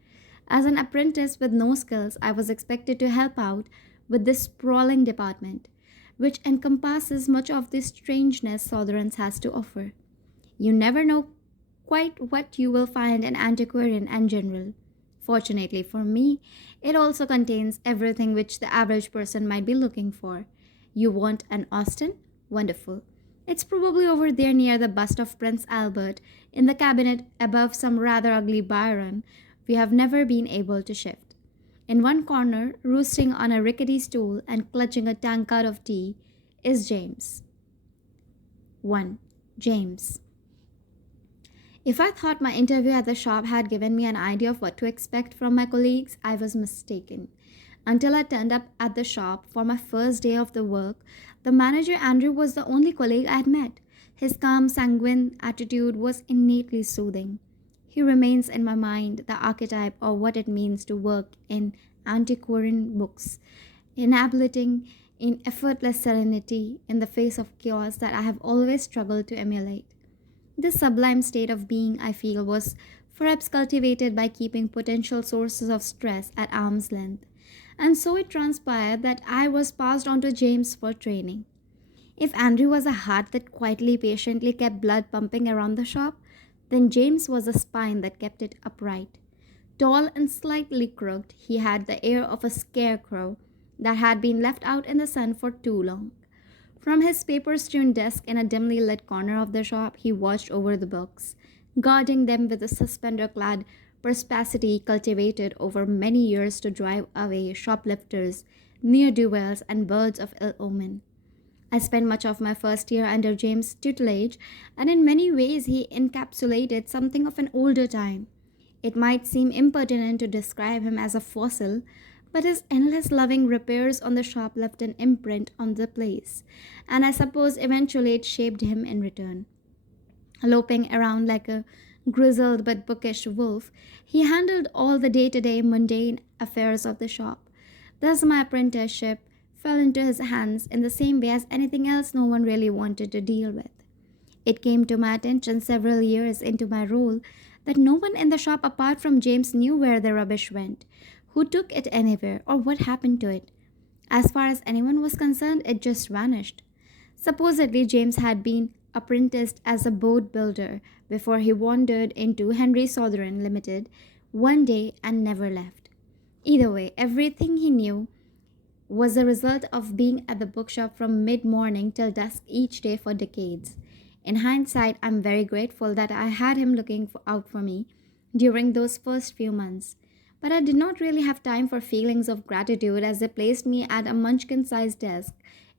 As an apprentice with no skills, I was expected to help out with this sprawling department, which encompasses much of the strangeness Sotheran's has to offer. You never know quite what you will find in Antiquarian and General. Fortunately for me, it also contains everything which the average person might be looking for. You want an Austen? Wonderful. It's probably over there near the bust of Prince Albert, in the cabinet above some rather ugly Byron we have never been able to shift. In one corner, roosting on a rickety stool and clutching a tankard of tea, is James. 1. James. If I thought my interview at the shop had given me an idea of what to expect from my colleagues, I was mistaken. Until I turned up at the shop for my first day of the work, the manager Andrew was the only colleague I had met. His calm, sanguine attitude was innately soothing. He remains in my mind the archetype of what it means to work in antiquarian books, inhabiting in effortless serenity in the face of chaos that I have always struggled to emulate. This sublime state of being, I feel, was perhaps cultivated by keeping potential sources of stress at arm's length. And so it transpired that I was passed on to James for training. If Andrew was a heart that quietly, patiently kept blood pumping around the shop, then James was a spine that kept it upright. Tall and slightly crooked, he had the air of a scarecrow that had been left out in the sun for too long. From his paper strewn desk in a dimly lit corner of the shop, he watched over the books, guarding them with a suspender clad perspicacity cultivated over many years to drive away shoplifters, ne'er do wells, and birds of ill omen. I spent much of my first year under James' tutelage, and in many ways he encapsulated something of an older time. It might seem impertinent to describe him as a fossil, but his endless loving repairs on the shop left an imprint on the place, and I suppose eventually it shaped him in return. Loping around like a grizzled but bookish wolf, he handled all the day to day mundane affairs of the shop. Thus, my apprenticeship fell into his hands in the same way as anything else no one really wanted to deal with. It came to my attention several years into my role that no one in the shop apart from James knew where the rubbish went, who took it anywhere, or what happened to it. As far as anyone was concerned, it just vanished. Supposedly, James had been apprenticed as a boat builder before he wandered into Henry Southern Limited one day and never left. Either way, everything he knew was the result of being at the bookshop from mid morning till dusk each day for decades. In hindsight, I'm very grateful that I had him looking out for me during those first few months. But I did not really have time for feelings of gratitude as they placed me at a munchkin sized desk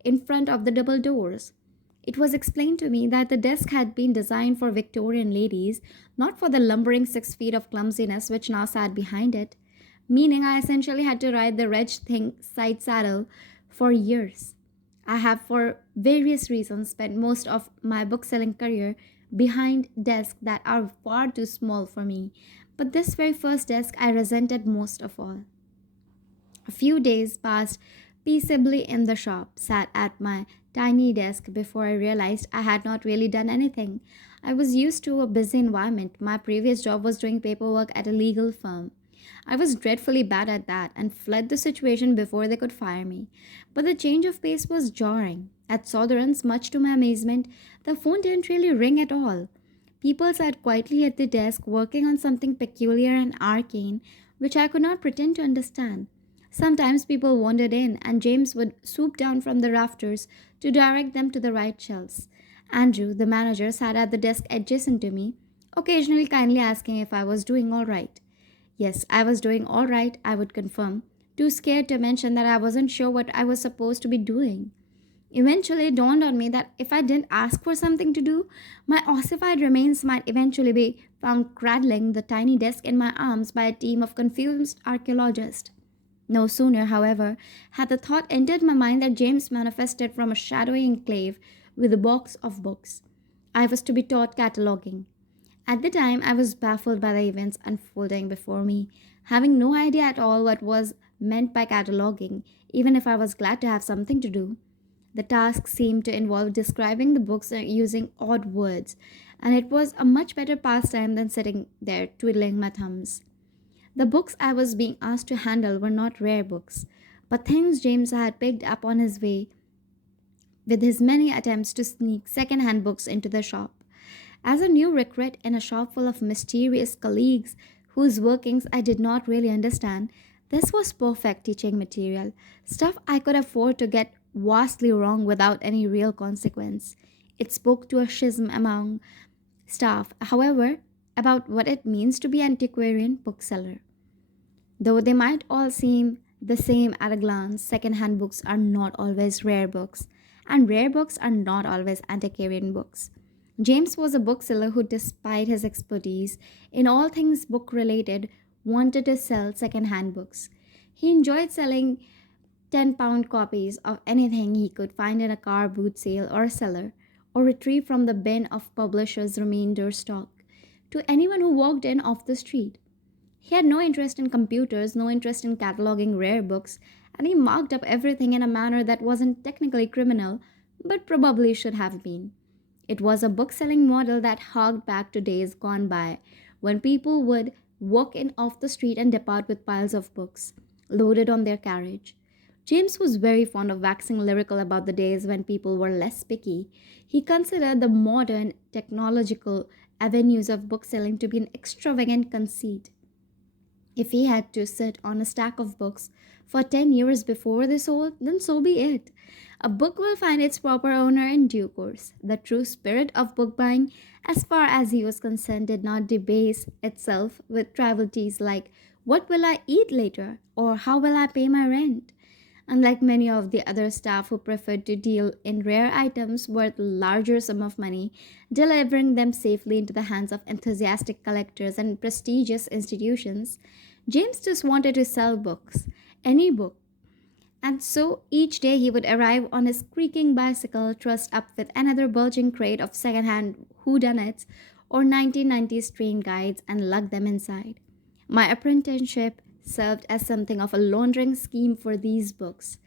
in front of the double doors. It was explained to me that the desk had been designed for Victorian ladies, not for the lumbering 6 feet of clumsiness which now sat behind it, meaning I essentially had to ride the wretched thing side saddle for years. I have, for various reasons, spent most of my bookselling career behind desks that are far too small for me, but this very first desk I resented most of all. A few days passed peaceably in the shop, sat at my tiny desk before I realized I had not really done anything. I was used to a busy environment. My previous job was doing paperwork at a legal firm. I was dreadfully bad at that and fled the situation before they could fire me. But the change of pace was jarring. At Southern's, much to my amazement, the phone didn't really ring at all. People sat quietly at the desk working on something peculiar and arcane, which I could not pretend to understand. Sometimes people wandered in, and James would swoop down from the rafters to direct them to the right shelves. Andrew, the manager, sat at the desk adjacent to me, occasionally kindly asking if I was doing all right. Yes, I was doing all right, I would confirm, too scared to mention that I wasn't sure what I was supposed to be doing. Eventually, it dawned on me that if I didn't ask for something to do, my ossified remains might eventually be found cradling the tiny desk in my arms by a team of confused archaeologists. No sooner, however, had the thought entered my mind that James manifested from a shadowy enclave with a box of books. I was to be taught cataloging. At the time, I was baffled by the events unfolding before me, having no idea at all what was meant by cataloging, even if I was glad to have something to do. The task seemed to involve describing the books using odd words, and it was a much better pastime than sitting there twiddling my thumbs. The books I was being asked to handle were not rare books, but things James had picked up on his way with his many attempts to sneak second-hand books into the shop. As a new recruit in a shop full of mysterious colleagues whose workings I did not really understand, this was perfect teaching material, stuff I could afford to get vastly wrong without any real consequence. It spoke to a schism among staff, however, about what it means to be an antiquarian bookseller. Though they might all seem the same at a glance, second-hand books are not always rare books, and rare books are not always antiquarian books. James was a bookseller who, despite his expertise in all things book related, wanted to sell second-hand books. He enjoyed selling £10 copies of anything he could find in a car boot sale or cellar, or retrieve from the bin of publishers' remainder stock. to anyone who walked in off the street. He had no interest in computers, no interest in cataloging rare books, and he marked up everything in a manner that wasn't technically criminal, but probably should have been. It was a book selling model that harked back to days gone by when people would walk in off the street and depart with piles of books loaded on their carriage. James was very fond of waxing lyrical about the days when people were less picky. He considered the modern technological avenues of bookselling to be an extravagant conceit. If he had to sit on a stack of books for 10 years before they sold, then so be it. A book will find its proper owner in due course. The true spirit of book buying, as far as he was concerned, did not debase itself with trivialities like what will I eat later or how will I pay my rent. Unlike many of the other staff who preferred to deal in rare items worth a larger sum of money, delivering them safely into the hands of enthusiastic collectors and prestigious institutions, James just wanted to sell books, any book. And so each day he would arrive on his creaking bicycle, trussed up with another bulging crate of second-hand whodunits or 1990s train guides, and lug them inside. My apprenticeship served as something of a laundering scheme for these books.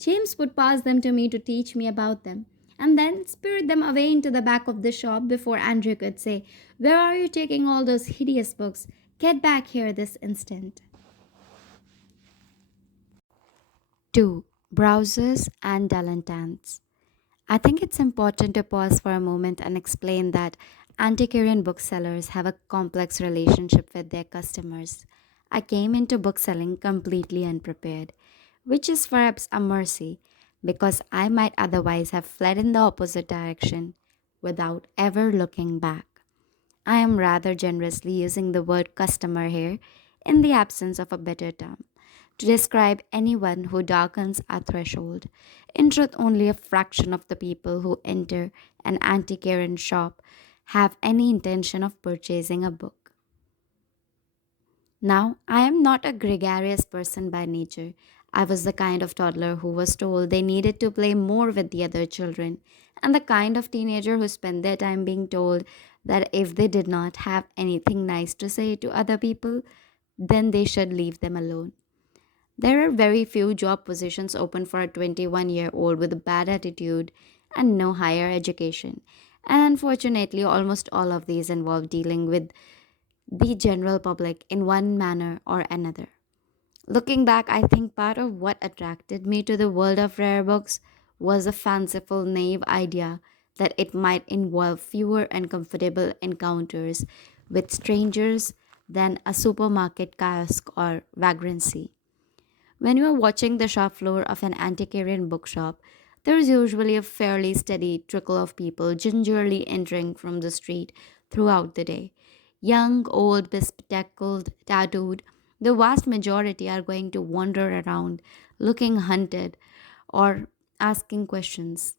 James would pass them to me to teach me about them, and then spirit them away into the back of the shop before Andrew could say, "Where are you taking all those hideous books? Get back here this instant." 2. Browsers and dilettantes. I think it's important to pause for a moment and explain that antiquarian booksellers have a complex relationship with their customers. I came into bookselling completely unprepared, which is perhaps a mercy because I might otherwise have fled in the opposite direction without ever looking back. I am rather generously using the word customer here in the absence of a better term to describe anyone who darkens our threshold. In truth, only a fraction of the people who enter an antiquarian shop have any intention of purchasing a book. Now, I am not a gregarious person by nature. I was the kind of toddler who was told they needed to play more with the other children, and the kind of teenager who spent their time being told that if they did not have anything nice to say to other people, then they should leave them alone. There are very few job positions open for a 21-year-old with a bad attitude and no higher education. And unfortunately, almost all of these involve dealing with the general public in one manner or another. Looking back, I think part of what attracted me to the world of rare books was a fanciful, naive idea that it might involve fewer and comfortable encounters with strangers than a supermarket kiosk or vagrancy. When you are watching the shop floor of an antiquarian bookshop, there is usually a fairly steady trickle of people gingerly entering from the street throughout the day. Young, old, bespectacled, tattooed, the vast majority are going to wander around looking hunted or asking questions,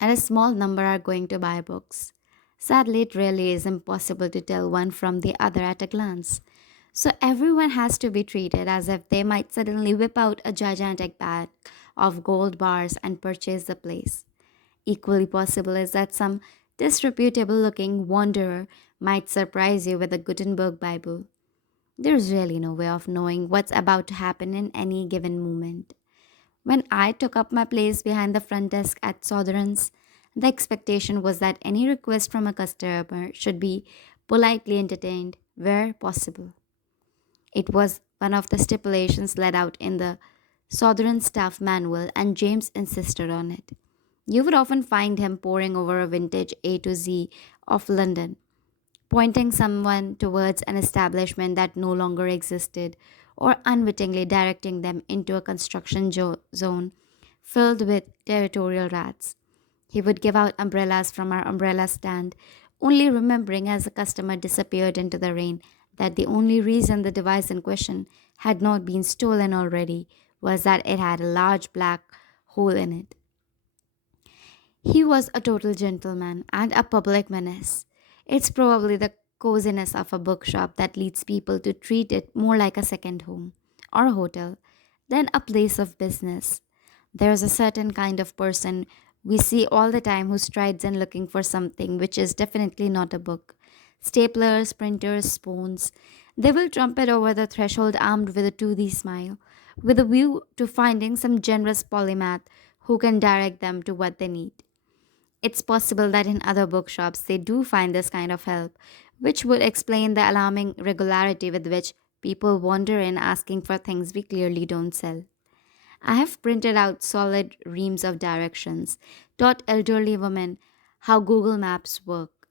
and a small number are going to buy books. Sadly, it really is impossible to tell one from the other at a glance. So everyone has to be treated as if they might suddenly whip out a gigantic bag of gold bars and purchase the place. Equally possible is that some disreputable looking wanderer might surprise you with a Gutenberg Bible. There's really no way of knowing what's about to happen in any given moment. When I took up my place behind the front desk at Sotheran's, the expectation was that any request from a customer should be politely entertained where possible. It was one of the stipulations laid out in the Southern Staff Manual, and James insisted on it. You would often find him poring over a vintage A to Z of London, pointing someone towards an establishment that no longer existed, or unwittingly directing them into a construction zone filled with territorial rats. He would give out umbrellas from our umbrella stand, only remembering as the customer disappeared into the rain that the only reason the device in question had not been stolen already was that it had a large black hole in it. He was a total gentleman and a public menace. It's probably the coziness of a bookshop that leads people to treat it more like a second home or a hotel than a place of business. There's a certain kind of person we see all the time who strides in looking for something which is definitely not a book. staplers, printers, spoons. They will trumpet over the threshold armed with a toothy smile, with a view to finding some generous polymath who can direct them to what they need. It's possible that in other bookshops they do find this kind of help, which would explain the alarming regularity with which people wander in asking for things we clearly don't sell. I have printed out solid reams of directions, taught elderly women how Google Maps work,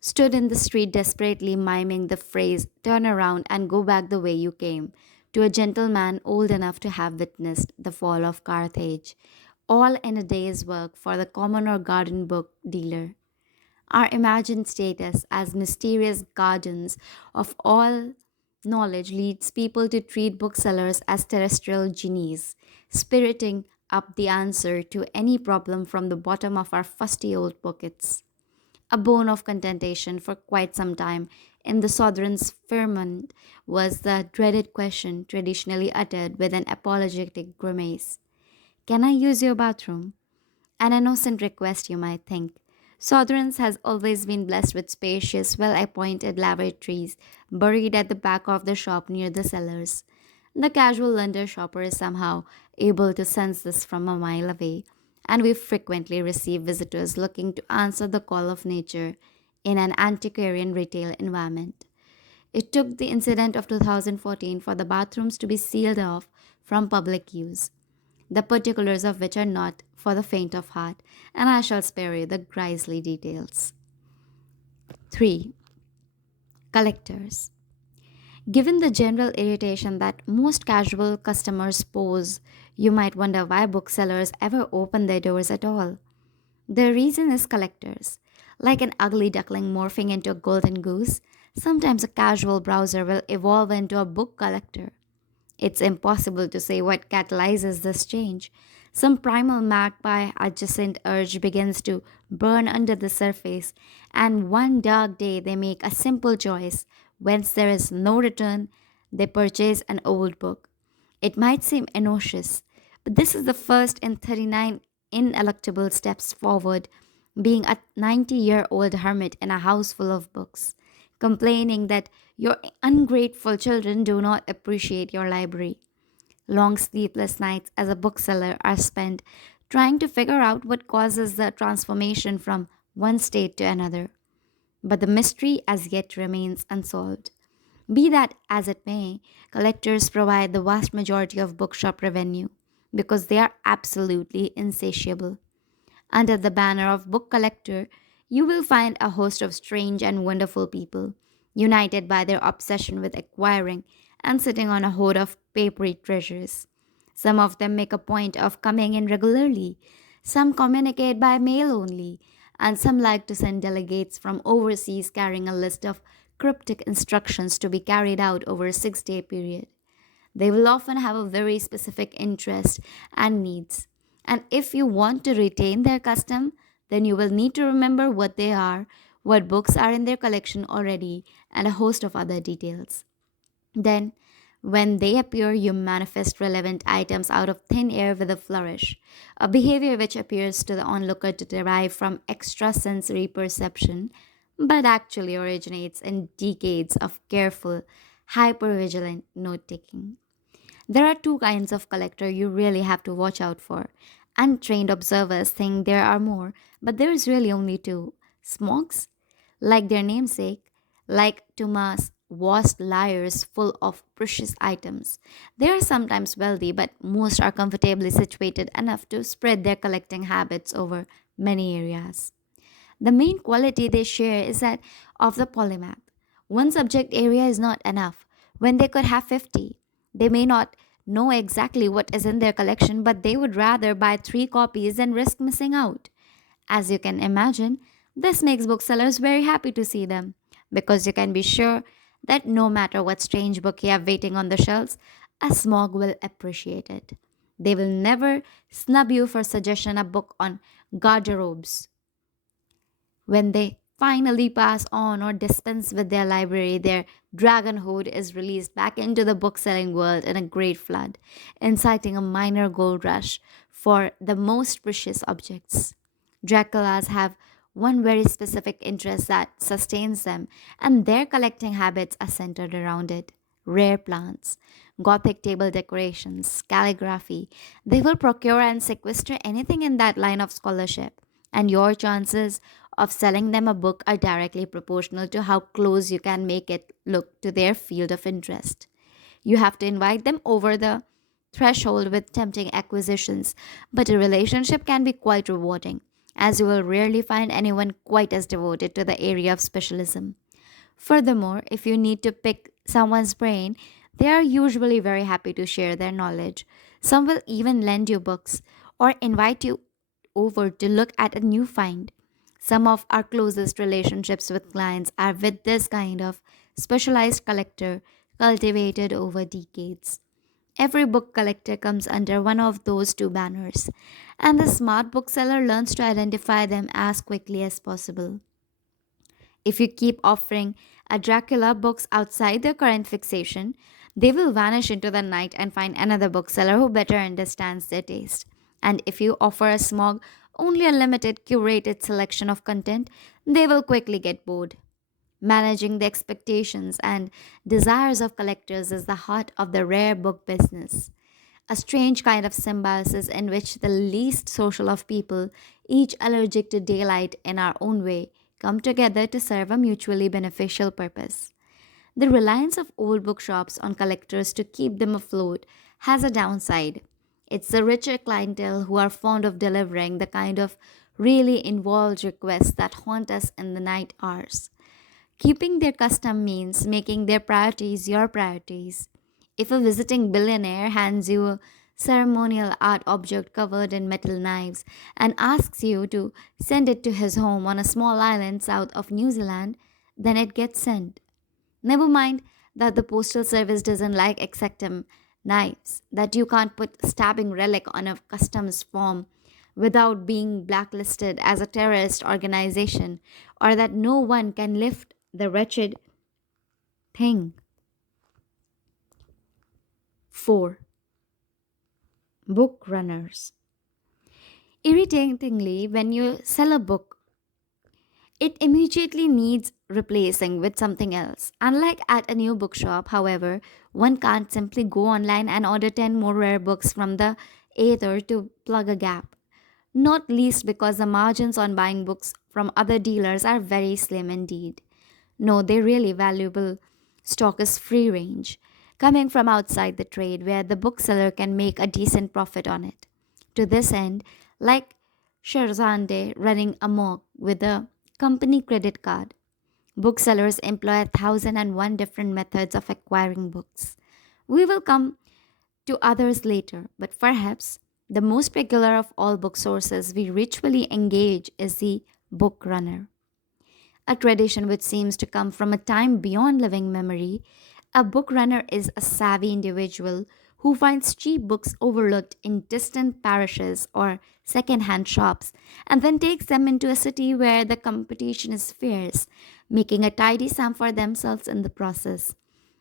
stood in the street desperately miming the phrase, "turn around and go back the way you came," to a gentleman old enough to have witnessed the fall of Carthage, all in a day's work for the commoner garden book dealer. Our imagined status as mysterious guardians of all knowledge leads people to treat booksellers as terrestrial genies, spiriting up the answer to any problem from the bottom of our fusty old pockets. A bone of contention for quite some time in the Southern's firmament was the dreaded question traditionally uttered with an apologetic grimace: "Can I use your bathroom?" An innocent request, you might think. Southrons has always been blessed with spacious, well appointed lavatories buried at the back of the shop near the cellars. The casual London shopper is somehow able to sense this from a mile away, and we frequently receive visitors looking to answer the call of nature in an antiquarian retail environment. It took the incident of 2014 for the bathrooms to be sealed off from public use, the particulars of which are not for the faint of heart, and I shall spare you the grisly details. 3. Collectors. Given the general irritation that most casual customers pose, you might wonder why booksellers ever open their doors at all. The reason is collectors. Like an ugly duckling morphing into a golden goose, sometimes a casual browser will evolve into a book collector. It's impossible to say what catalyzes this change. Some primal magpie adjacent urge begins to burn under the surface, and one dark day they make a simple choice. Whence there is no return, they purchase an old book. It might seem innocuous, but this is the first in 39 ineluctable steps forward, being a 90-year-old hermit in a house full of books, complaining that your ungrateful children do not appreciate your library. Long sleepless nights as a bookseller are spent trying to figure out what causes the transformation from one state to another. But the mystery as yet remains unsolved. Be that as it may, collectors provide the vast majority of bookshop revenue because they are absolutely insatiable. Under the banner of book collector, you will find a host of strange and wonderful people, united by their obsession with acquiring and sitting on a hoard of papery treasures. Some of them make a point of coming in regularly, some communicate by mail only, and some like to send delegates from overseas carrying a list of cryptic instructions to be carried out over a 6 day period. They will often have a very specific interest and needs. And if you want to retain their custom, then you will need to remember what they are, what books are in their collection already, and a host of other details. Then, when they appear, you manifest relevant items out of thin air with a flourish, a behavior which appears to the onlooker to derive from extrasensory perception, but actually originates in decades of careful, hypervigilant note taking. There are two kinds of collector you really have to watch out for. Untrained observers think there are more, but there is really only two: smogs, like their namesake, like Tomas, vast liars full of precious items. They are sometimes wealthy, but most are comfortably situated enough to spread their collecting habits over many areas. The main quality they share is that of the polymath. One subject area is not enough when they could have 50. They may not know exactly what is in their collection, but they would rather buy 3 copies than risk missing out. As you can imagine, this makes booksellers very happy to see them because you can be sure that no matter what strange book you have waiting on the shelves, a smog will appreciate it. They will never snub you for suggestion a book on garderobes. When they finally pass on or dispense with their library, their dragonhood is released back into the book-selling world in a great flood, inciting a minor gold rush for the most precious objects. Draculas have one very specific interest that sustains them, and their collecting habits are centered around it. Rare plants, Gothic table decorations, calligraphy. They will procure and sequester anything in that line of scholarship, and your chances of selling them a book are directly proportional to how close you can make it look to their field of interest. You have to invite them over the threshold with tempting acquisitions, but a relationship can be quite rewarding, as you will rarely find anyone quite as devoted to the area of specialism. Furthermore, if you need to pick someone's brain, they are usually very happy to share their knowledge. Some will even lend you books or invite you over to look at a new find. Some of our closest relationships with clients are with this kind of specialized collector cultivated over decades. Every book collector comes under one of those two banners, and the smart bookseller learns to identify them as quickly as possible. If you keep offering a Dracula books outside their current fixation, they will vanish into the night and find another bookseller who better understands their taste. And if you offer a smog only a limited curated selection of content, they will quickly get bored. Managing the expectations and desires of collectors is the heart of the rare book business, a strange kind of symbiosis in which the least social of people, each allergic to daylight in our own way, come together to serve a mutually beneficial purpose. The reliance of old bookshops on collectors to keep them afloat has a downside. It's the richer clientele who are fond of delivering the kind of really involved requests that haunt us in the night hours. Keeping their custom means making their priorities your priorities. If a visiting billionaire hands you a ceremonial art object covered in metal knives and asks you to send it to his home on a small island south of New Zealand, then it gets sent. Never mind that the postal service doesn't like exactum knives, that you can't put stabbing relic on a customs form without being blacklisted as a terrorist organization, or that no one can lift the wretched thing. 4. Book runners. Irritatingly, when you sell a book, it immediately needs replacing with something else. Unlike at a new bookshop, however, one can't simply go online and order 10 more rare books from the Aether to plug a gap. Not least because the margins on buying books from other dealers are very slim indeed. No, their really valuable stock is free range, coming from outside the trade where the bookseller can make a decent profit on it. To this end, like Sherzande running amok with a company credit card, booksellers employ 1,001 different methods of acquiring books. We will come to others later, but perhaps the most regular of all book sources we ritually engage is the book runner, a tradition which seems to come from a time beyond living memory. A book runner is a savvy individual who finds cheap books overlooked in distant parishes or second-hand shops and then takes them into a city where the competition is fierce, making a tidy sum for themselves in the process.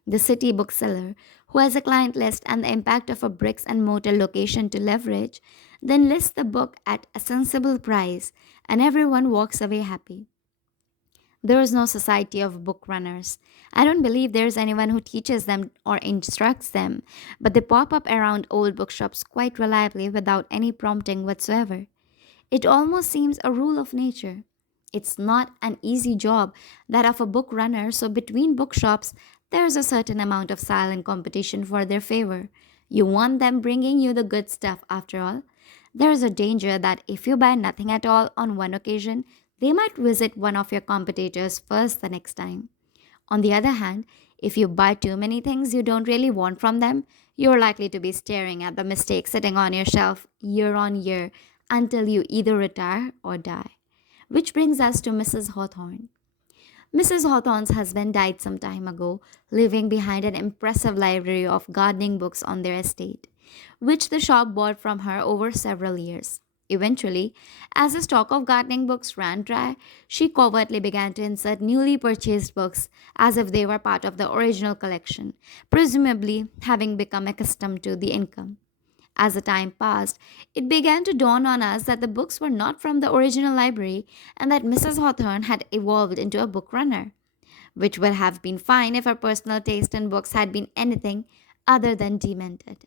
The city bookseller, who has a client list and the impact of a bricks and mortar location to leverage, then lists the book at a sensible price and everyone walks away happy. There is no society of book runners. I don't believe there is anyone who teaches them or instructs them, but they pop up around old bookshops quite reliably without any prompting whatsoever. It almost seems a rule of nature. It's not an easy job, that of a book runner, so between bookshops, there's a certain amount of silent competition for their favor. You want them bringing you the good stuff after all. There's a danger that if you buy nothing at all on one occasion, they might visit one of your competitors first the next time. On the other hand, if you buy too many things you don't really want from them, you're likely to be staring at the mistake sitting on your shelf year on year until you either retire or die. Which brings us to Mrs. Hawthorne. Mrs. Hawthorne's husband died some time ago, leaving behind an impressive library of gardening books on their estate, which the shop bought from her over several years. Eventually, as the stock of gardening books ran dry, she covertly began to insert newly purchased books as if they were part of the original collection, presumably having become accustomed to the income. As the time passed, it began to dawn on us that the books were not from the original library and that Mrs. Hawthorne had evolved into a book runner, which would have been fine if her personal taste in books had been anything other than demented.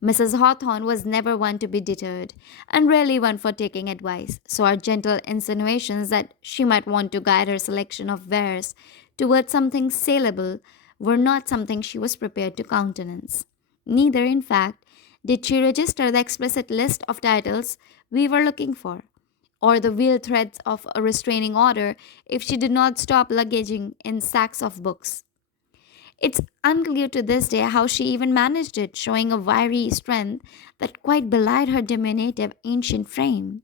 Mrs. Hawthorne was never one to be deterred, and rarely one for taking advice, so our gentle insinuations that she might want to guide her selection of wares towards something saleable were not something she was prepared to countenance. Neither, in fact, did she register the explicit list of titles we were looking for, or the veiled threads of a restraining order if she did not stop luggaging in sacks of books. It's unclear to this day how she even managed it, showing a wiry strength that quite belied her diminutive ancient frame.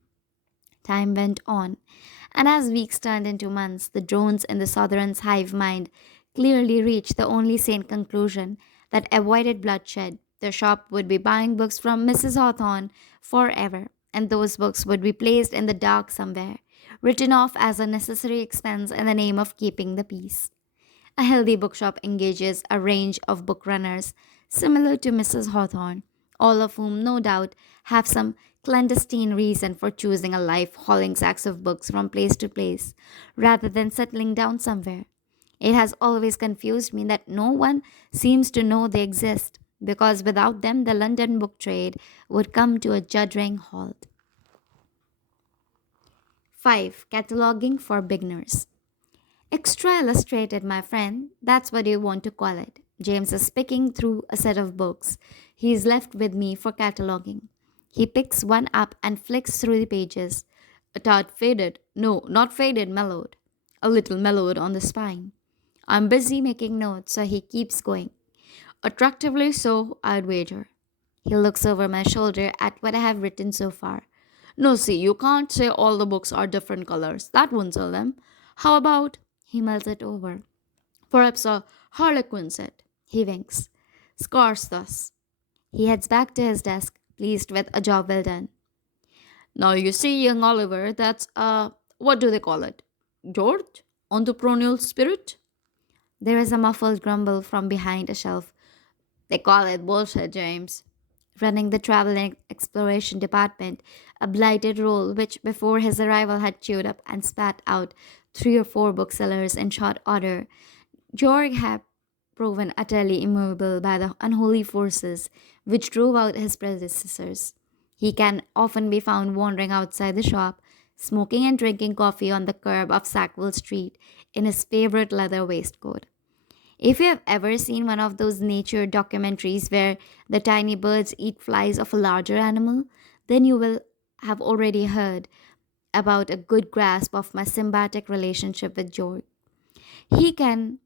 Time went on, and as weeks turned into months, the drones in the Southerns' hive mind clearly reached the only sane conclusion that avoided bloodshed. The shop would be buying books from Mrs. Hawthorne forever, and those books would be placed in the dark somewhere, written off as a necessary expense in the name of keeping the peace. A healthy bookshop engages a range of book runners similar to Mrs. Hawthorne, all of whom, no doubt, have some clandestine reason for choosing a life hauling sacks of books from place to place rather than settling down somewhere. It has always confused me that no one seems to know they exist, because without them, the London book trade would come to a juddering halt. 5. Cataloging for beginners. Extra illustrated, my friend. That's what you want to call it. James is picking through a set of books. He is left with me for cataloging. He picks one up and flicks through the pages. A tad faded. No, not faded, mellowed. A little mellowed on the spine. I'm busy making notes, so he keeps going. Attractively so, I'd wager. He looks over my shoulder at what I have written so far. No, see, you can't say all the books are different colors. That won't sell them. How about? He melts it over. Perhaps a harlequin set. He winks. Scarce thus. He heads back to his desk, pleased with a job well done. Now you see, young Oliver, that's what do they call it? George? Entrepreneurial spirit? There is a muffled grumble from behind a shelf. They call it bullshit, James. Running the travel and exploration department, a blighted role which before his arrival had chewed up and spat out 3 or 4 booksellers in short order, George had proven utterly immovable by the unholy forces which drove out his predecessors. He can often be found wandering outside the shop, smoking and drinking coffee on the curb of Sackville Street in his favorite leather waistcoat. If you have ever seen one of those nature documentaries where the tiny birds eat flies of a larger animal, then you will have already heard about a good grasp of my symbiotic relationship with George. He can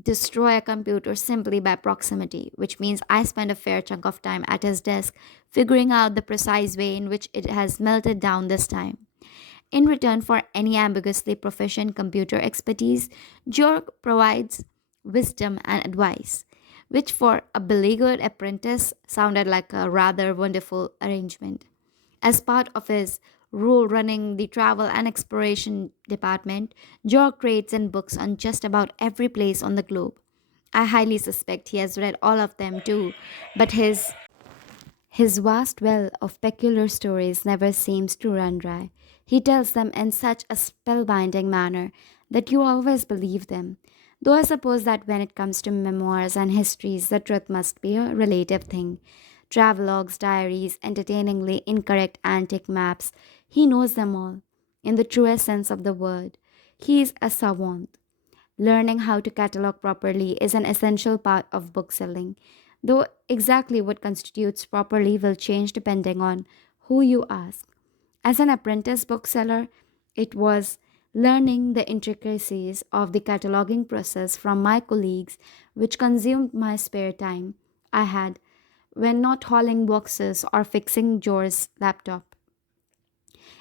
destroy a computer simply by proximity, which means I spend a fair chunk of time at his desk figuring out the precise way in which it has melted down this time. In return for any ambiguously proficient computer expertise, George provides wisdom and advice, which for a beleaguered apprentice sounded like a rather wonderful arrangement. As part of his role running the travel and exploration department, George trades in books on just about every place on the globe. I highly suspect he has read all of them too, but his vast well of peculiar stories never seems to run dry. He tells them in such a spellbinding manner that you always believe them. Though I suppose that when it comes to memoirs and histories, the truth must be a relative thing. Travelogues, diaries, entertainingly incorrect antique maps, he knows them all. In the truest sense of the word, he is a savant. Learning how to catalog properly is an essential part of bookselling, though exactly what constitutes properly will change depending on who you ask. As an apprentice bookseller, it was learning the intricacies of the cataloging process from my colleagues which consumed my spare time I had when not hauling boxes or fixing George's laptop.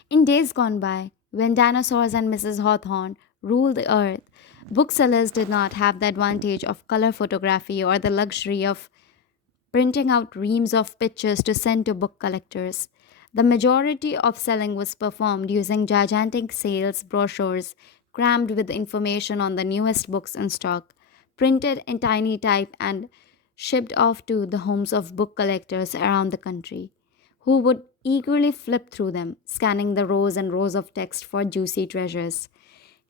In days gone by, when dinosaurs and Mrs. Hawthorne ruled the earth, booksellers did not have the advantage of color photography or the luxury of printing out reams of pictures to send to book collectors. The majority of selling was performed using gigantic sales brochures crammed with information on the newest books in stock, printed in tiny type and shipped off to the homes of book collectors around the country, who would eagerly flip through them, scanning the rows and rows of text for juicy treasures.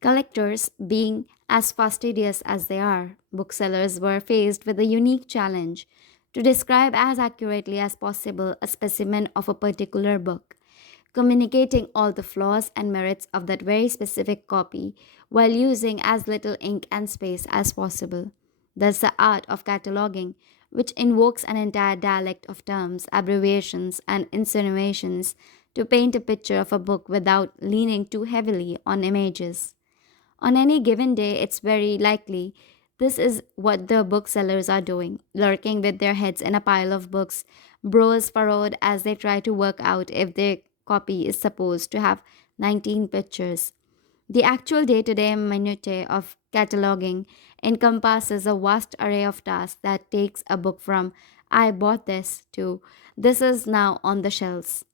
Collectors, being as fastidious as they are, booksellers were faced with the unique challenge to describe as accurately as possible a specimen of a particular book, communicating all the flaws and merits of that very specific copy while using as little ink and space as possible. Thus, the art of cataloging, which invokes an entire dialect of terms, abbreviations, and insinuations to paint a picture of a book without leaning too heavily on images. On any given day, it's very likely this is what the booksellers are doing, lurking with their heads in a pile of books, brows furrowed as they try to work out if their copy is supposed to have 19 pictures. The actual day to day minutiae of cataloging encompasses a vast array of tasks that takes a book from I bought this to this is now on the shelves.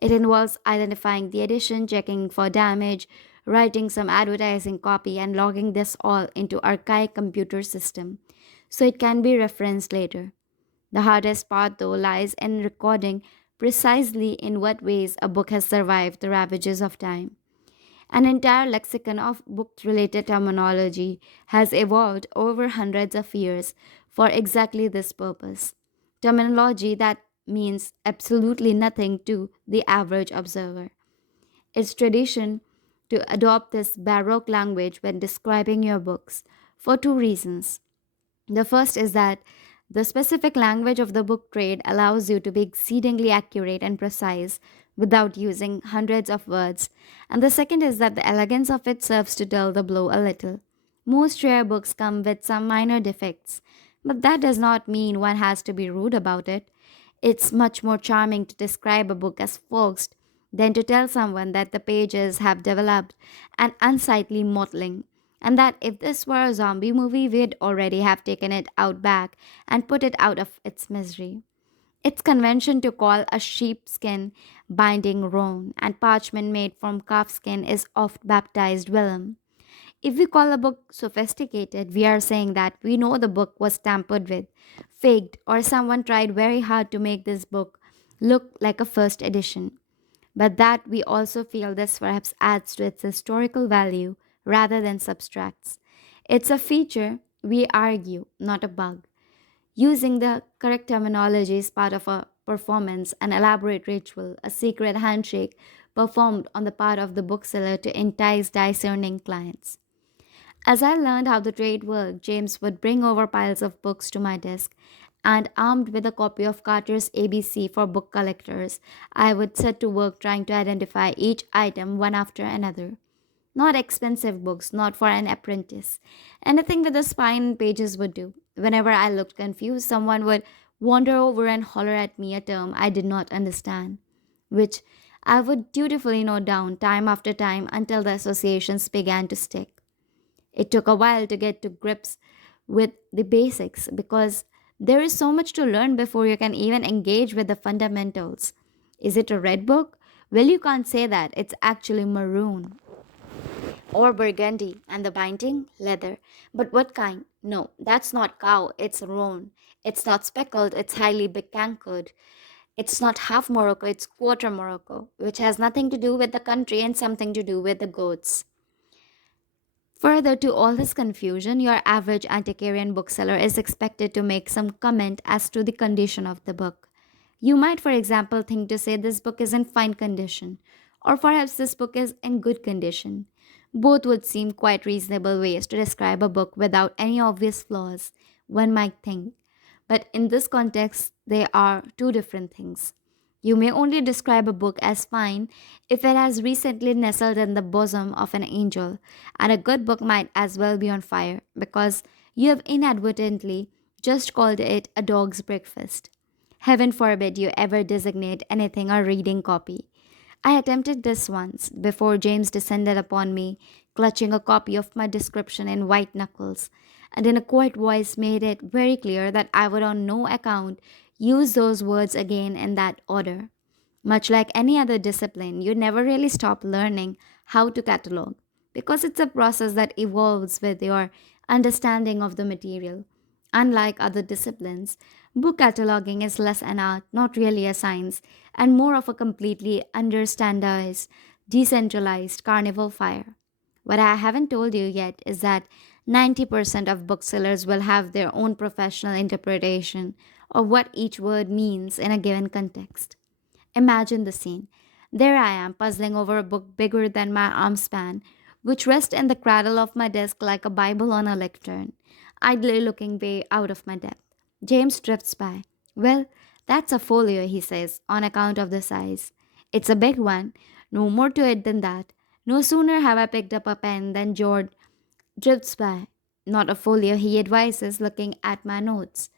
It involves identifying the edition, checking for damage, writing some advertising copy, and logging this all into archaic computer system so it can be referenced later. The hardest part, though, lies in recording precisely in what ways a book has survived the ravages of time. An entire lexicon of book related terminology has evolved over hundreds of years for exactly this purpose. Terminology that means absolutely nothing to the average observer. It's tradition to adopt this baroque language when describing your books for two reasons. The first is that the specific language of the book trade allows you to be exceedingly accurate and precise without using hundreds of words, and the second is that the elegance of it serves to dull the blow a little. Most rare books come with some minor defects, but that does not mean one has to be rude about it. It's much more charming to describe a book as forced than to tell someone that the pages have developed an unsightly mottling, and that if this were a zombie movie, we'd already have taken it out back and put it out of its misery. It's convention to call a sheepskin binding roan, and parchment made from calfskin is oft baptized vellum. If we call a book sophisticated, we are saying that we know the book was tampered with, faked, or someone tried very hard to make this book look like a first edition. But that we also feel this perhaps adds to its historical value rather than subtracts. It's a feature, we argue, not a bug. Using the correct terminology is part of a performance, an elaborate ritual, a secret handshake performed on the part of the bookseller to entice discerning clients. As I learned how the trade worked, James would bring over piles of books to my desk, and armed with a copy of Carter's ABC for book collectors, I would set to work trying to identify each item one after another. Not expensive books, not for an apprentice. Anything with a spine and pages would do. Whenever I looked confused, someone would wander over and holler at me a term I did not understand, which I would dutifully note down time after time until the associations began to stick. It took a while to get to grips with the basics because there is so much to learn before you can even engage with the fundamentals. Is it a red book? Well, you can't say that. It's actually maroon or burgundy, and the binding leather. But what kind? No, that's not cow, it's roan. It's not speckled, it's highly becankered. It's not half Morocco, it's quarter Morocco, which has nothing to do with the country and something to do with the goats. Further to all this confusion, your average antiquarian bookseller is expected to make some comment as to the condition of the book. You might, for example, think to say this book is in fine condition, or perhaps this book is in good condition. Both would seem quite reasonable ways to describe a book without any obvious flaws, one might think. But in this context, they are two different things. You may only describe a book as fine if it has recently nestled in the bosom of an angel, and a good book might as well be on fire because you have inadvertently just called it a dog's breakfast. Heaven forbid you ever designate anything a reading copy. I attempted this once before James descended upon me, clutching a copy of my description in white knuckles, and in a quiet voice made it very clear that I would on no account use those words again in that order. Much like any other discipline, you never really stop learning how to catalog because it's a process that evolves with your understanding of the material. Unlike other disciplines, book cataloging is less an art, not really a science, and more of a completely understandized, decentralized carnival fire. What I haven't told you yet is that 90% of booksellers will have their own professional interpretation of what each word means in a given context. Imagine the scene. There I am, puzzling over a book bigger than my arm span, which rests in the cradle of my desk like a Bible on a lectern, idly looking way out of my depth. James drifts by. Well, that's a folio, he says, on account of the size. It's a big one. No more to it than that. No sooner have I picked up a pen than George drifts by. Not a folio, he advises, looking at my notes.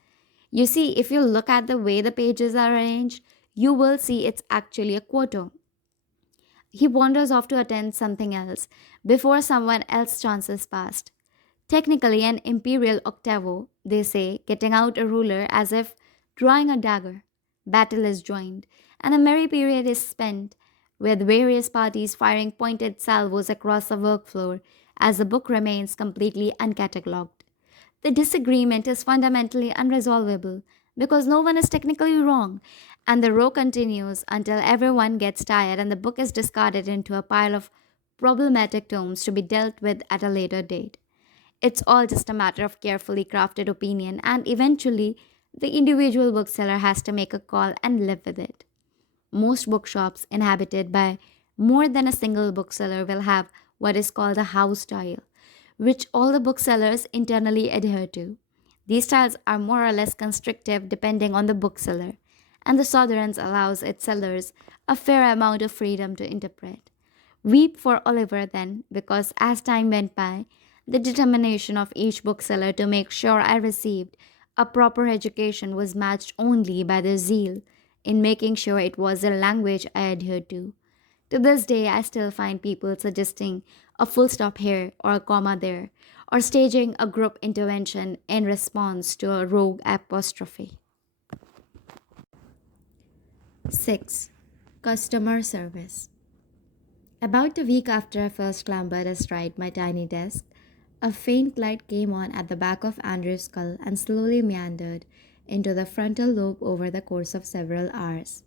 You see, if you look at the way the pages are arranged, you will see it's actually a quarto. He wanders off to attend something else before someone else chances past. Technically, an imperial octavo, they say, getting out a ruler as if drawing a dagger. Battle is joined, and a merry period is spent with various parties firing pointed salvos across the work floor as the book remains completely uncatalogued. The disagreement is fundamentally unresolvable because no one is technically wrong, and the row continues until everyone gets tired and the book is discarded into a pile of problematic tomes to be dealt with at a later date. It's all just a matter of carefully crafted opinion, and eventually, the individual bookseller has to make a call and live with it. Most bookshops inhabited by more than a single bookseller will have what is called a house style, which all the booksellers internally adhere to. These styles are more or less constrictive depending on the bookseller, and the Southerns allows its sellers a fair amount of freedom to interpret. Weep for Oliver then, because as time went by, the determination of each bookseller to make sure I received a proper education was matched only by their zeal in making sure it was the language I adhered to. To this day, I still find people suggesting a full stop here or a comma there, or staging a group intervention in response to a rogue apostrophe. 6. Customer service. About a week after I first clambered astride my tiny desk, a faint light came on at the back of Andrew's skull and slowly meandered into the frontal lobe over the course of several hours.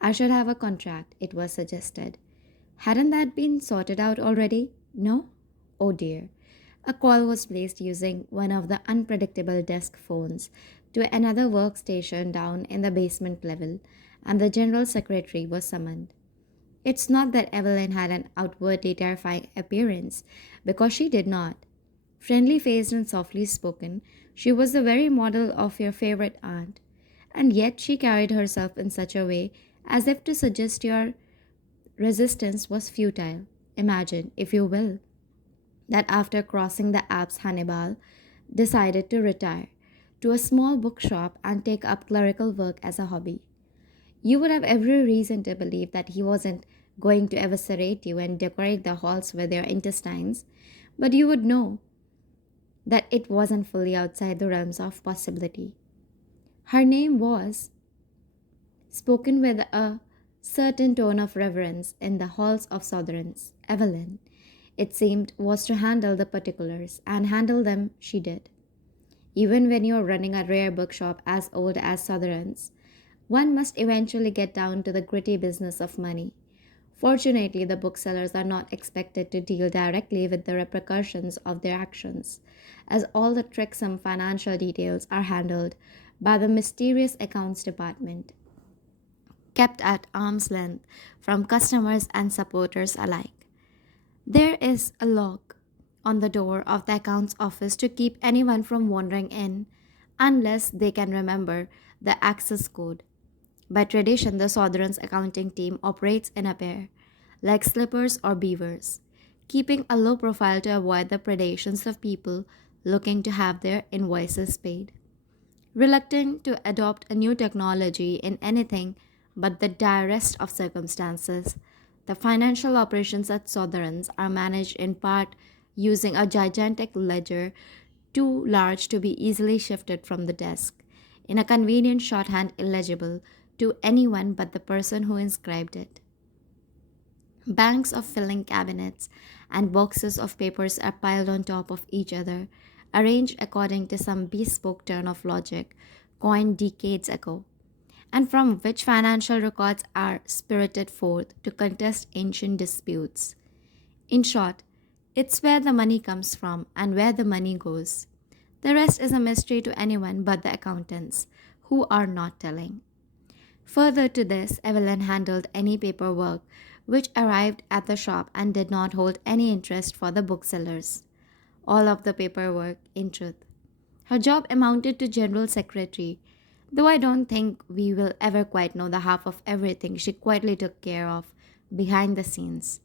I should have a contract, it was suggested. Hadn't that been sorted out already? No? Oh dear. A call was placed using one of the unpredictable desk phones to another workstation down in the basement level, and the general secretary was summoned. It's not that Evelyn had an outwardly terrifying appearance, because she did not. Friendly faced and softly spoken, she was the very model of your favorite aunt, and yet she carried herself in such a way as if to suggest your resistance was futile. Imagine, if you will, that after crossing the Alps, Hannibal decided to retire to a small bookshop and take up clerical work as a hobby. You would have every reason to believe that he wasn't going to eviscerate you and decorate the halls with your intestines, but you would know that it wasn't fully outside the realms of possibility. Her name was, spoken with a certain tone of reverence in the halls of Southrons, Evelyn, it seemed, was to handle the particulars, and handle them she did. Even when you're running a rare bookshop as old as Southrons, one must eventually get down to the gritty business of money. Fortunately, the booksellers are not expected to deal directly with the repercussions of their actions, as all the tricksome financial details are handled by the mysterious accounts department, kept at arm's length from customers and supporters alike. There is a lock on the door of the accounts office to keep anyone from wandering in unless they can remember the access code. By tradition, the Southrons accounting team operates in a pair, like slippers or beavers, keeping a low profile to avoid the predations of people looking to have their invoices paid. Reluctant to adopt a new technology in anything but the direst of circumstances, the financial operations at Southrons are managed in part using a gigantic ledger too large to be easily shifted from the desk, in a convenient shorthand illegible to anyone but the person who inscribed it. Banks of filing cabinets and boxes of papers are piled on top of each other, arranged according to some bespoke turn of logic coined decades ago, and from which financial records are spirited forth to contest ancient disputes. In short, it's where the money comes from and where the money goes. The rest is a mystery to anyone but the accountants, who are not telling. Further to this, Evelyn handled any paperwork which arrived at the shop and did not hold any interest for the booksellers. All of the paperwork, in truth. Her job amounted to general secretary, though I don't think we will ever quite know the half of everything she quietly took care of behind the scenes.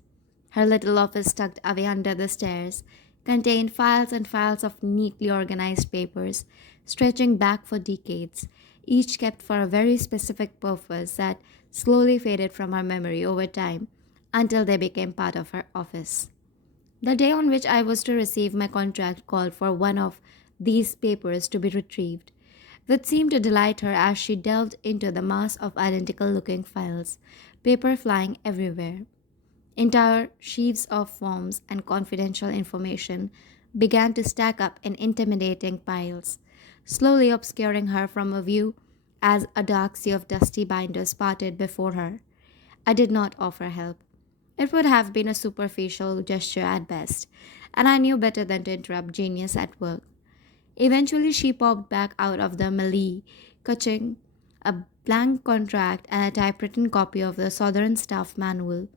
Her little office, tucked away under the stairs, contained files and files of neatly organized papers stretching back for decades, each kept for a very specific purpose that slowly faded from her memory over time until they became part of her office. The day on which I was to receive my contract called for one of these papers to be retrieved, which seemed to delight her as she delved into the mass of identical looking files, paper flying everywhere. Entire sheaves of forms and confidential information began to stack up in intimidating piles, slowly obscuring her from a view as a dark sea of dusty binders parted before her. I did not offer help. It would have been a superficial gesture at best, and I knew better than to interrupt genius at work. Eventually, she popped back out of the melee, clutching a blank contract and a typewritten copy of the Southern Staff Manual,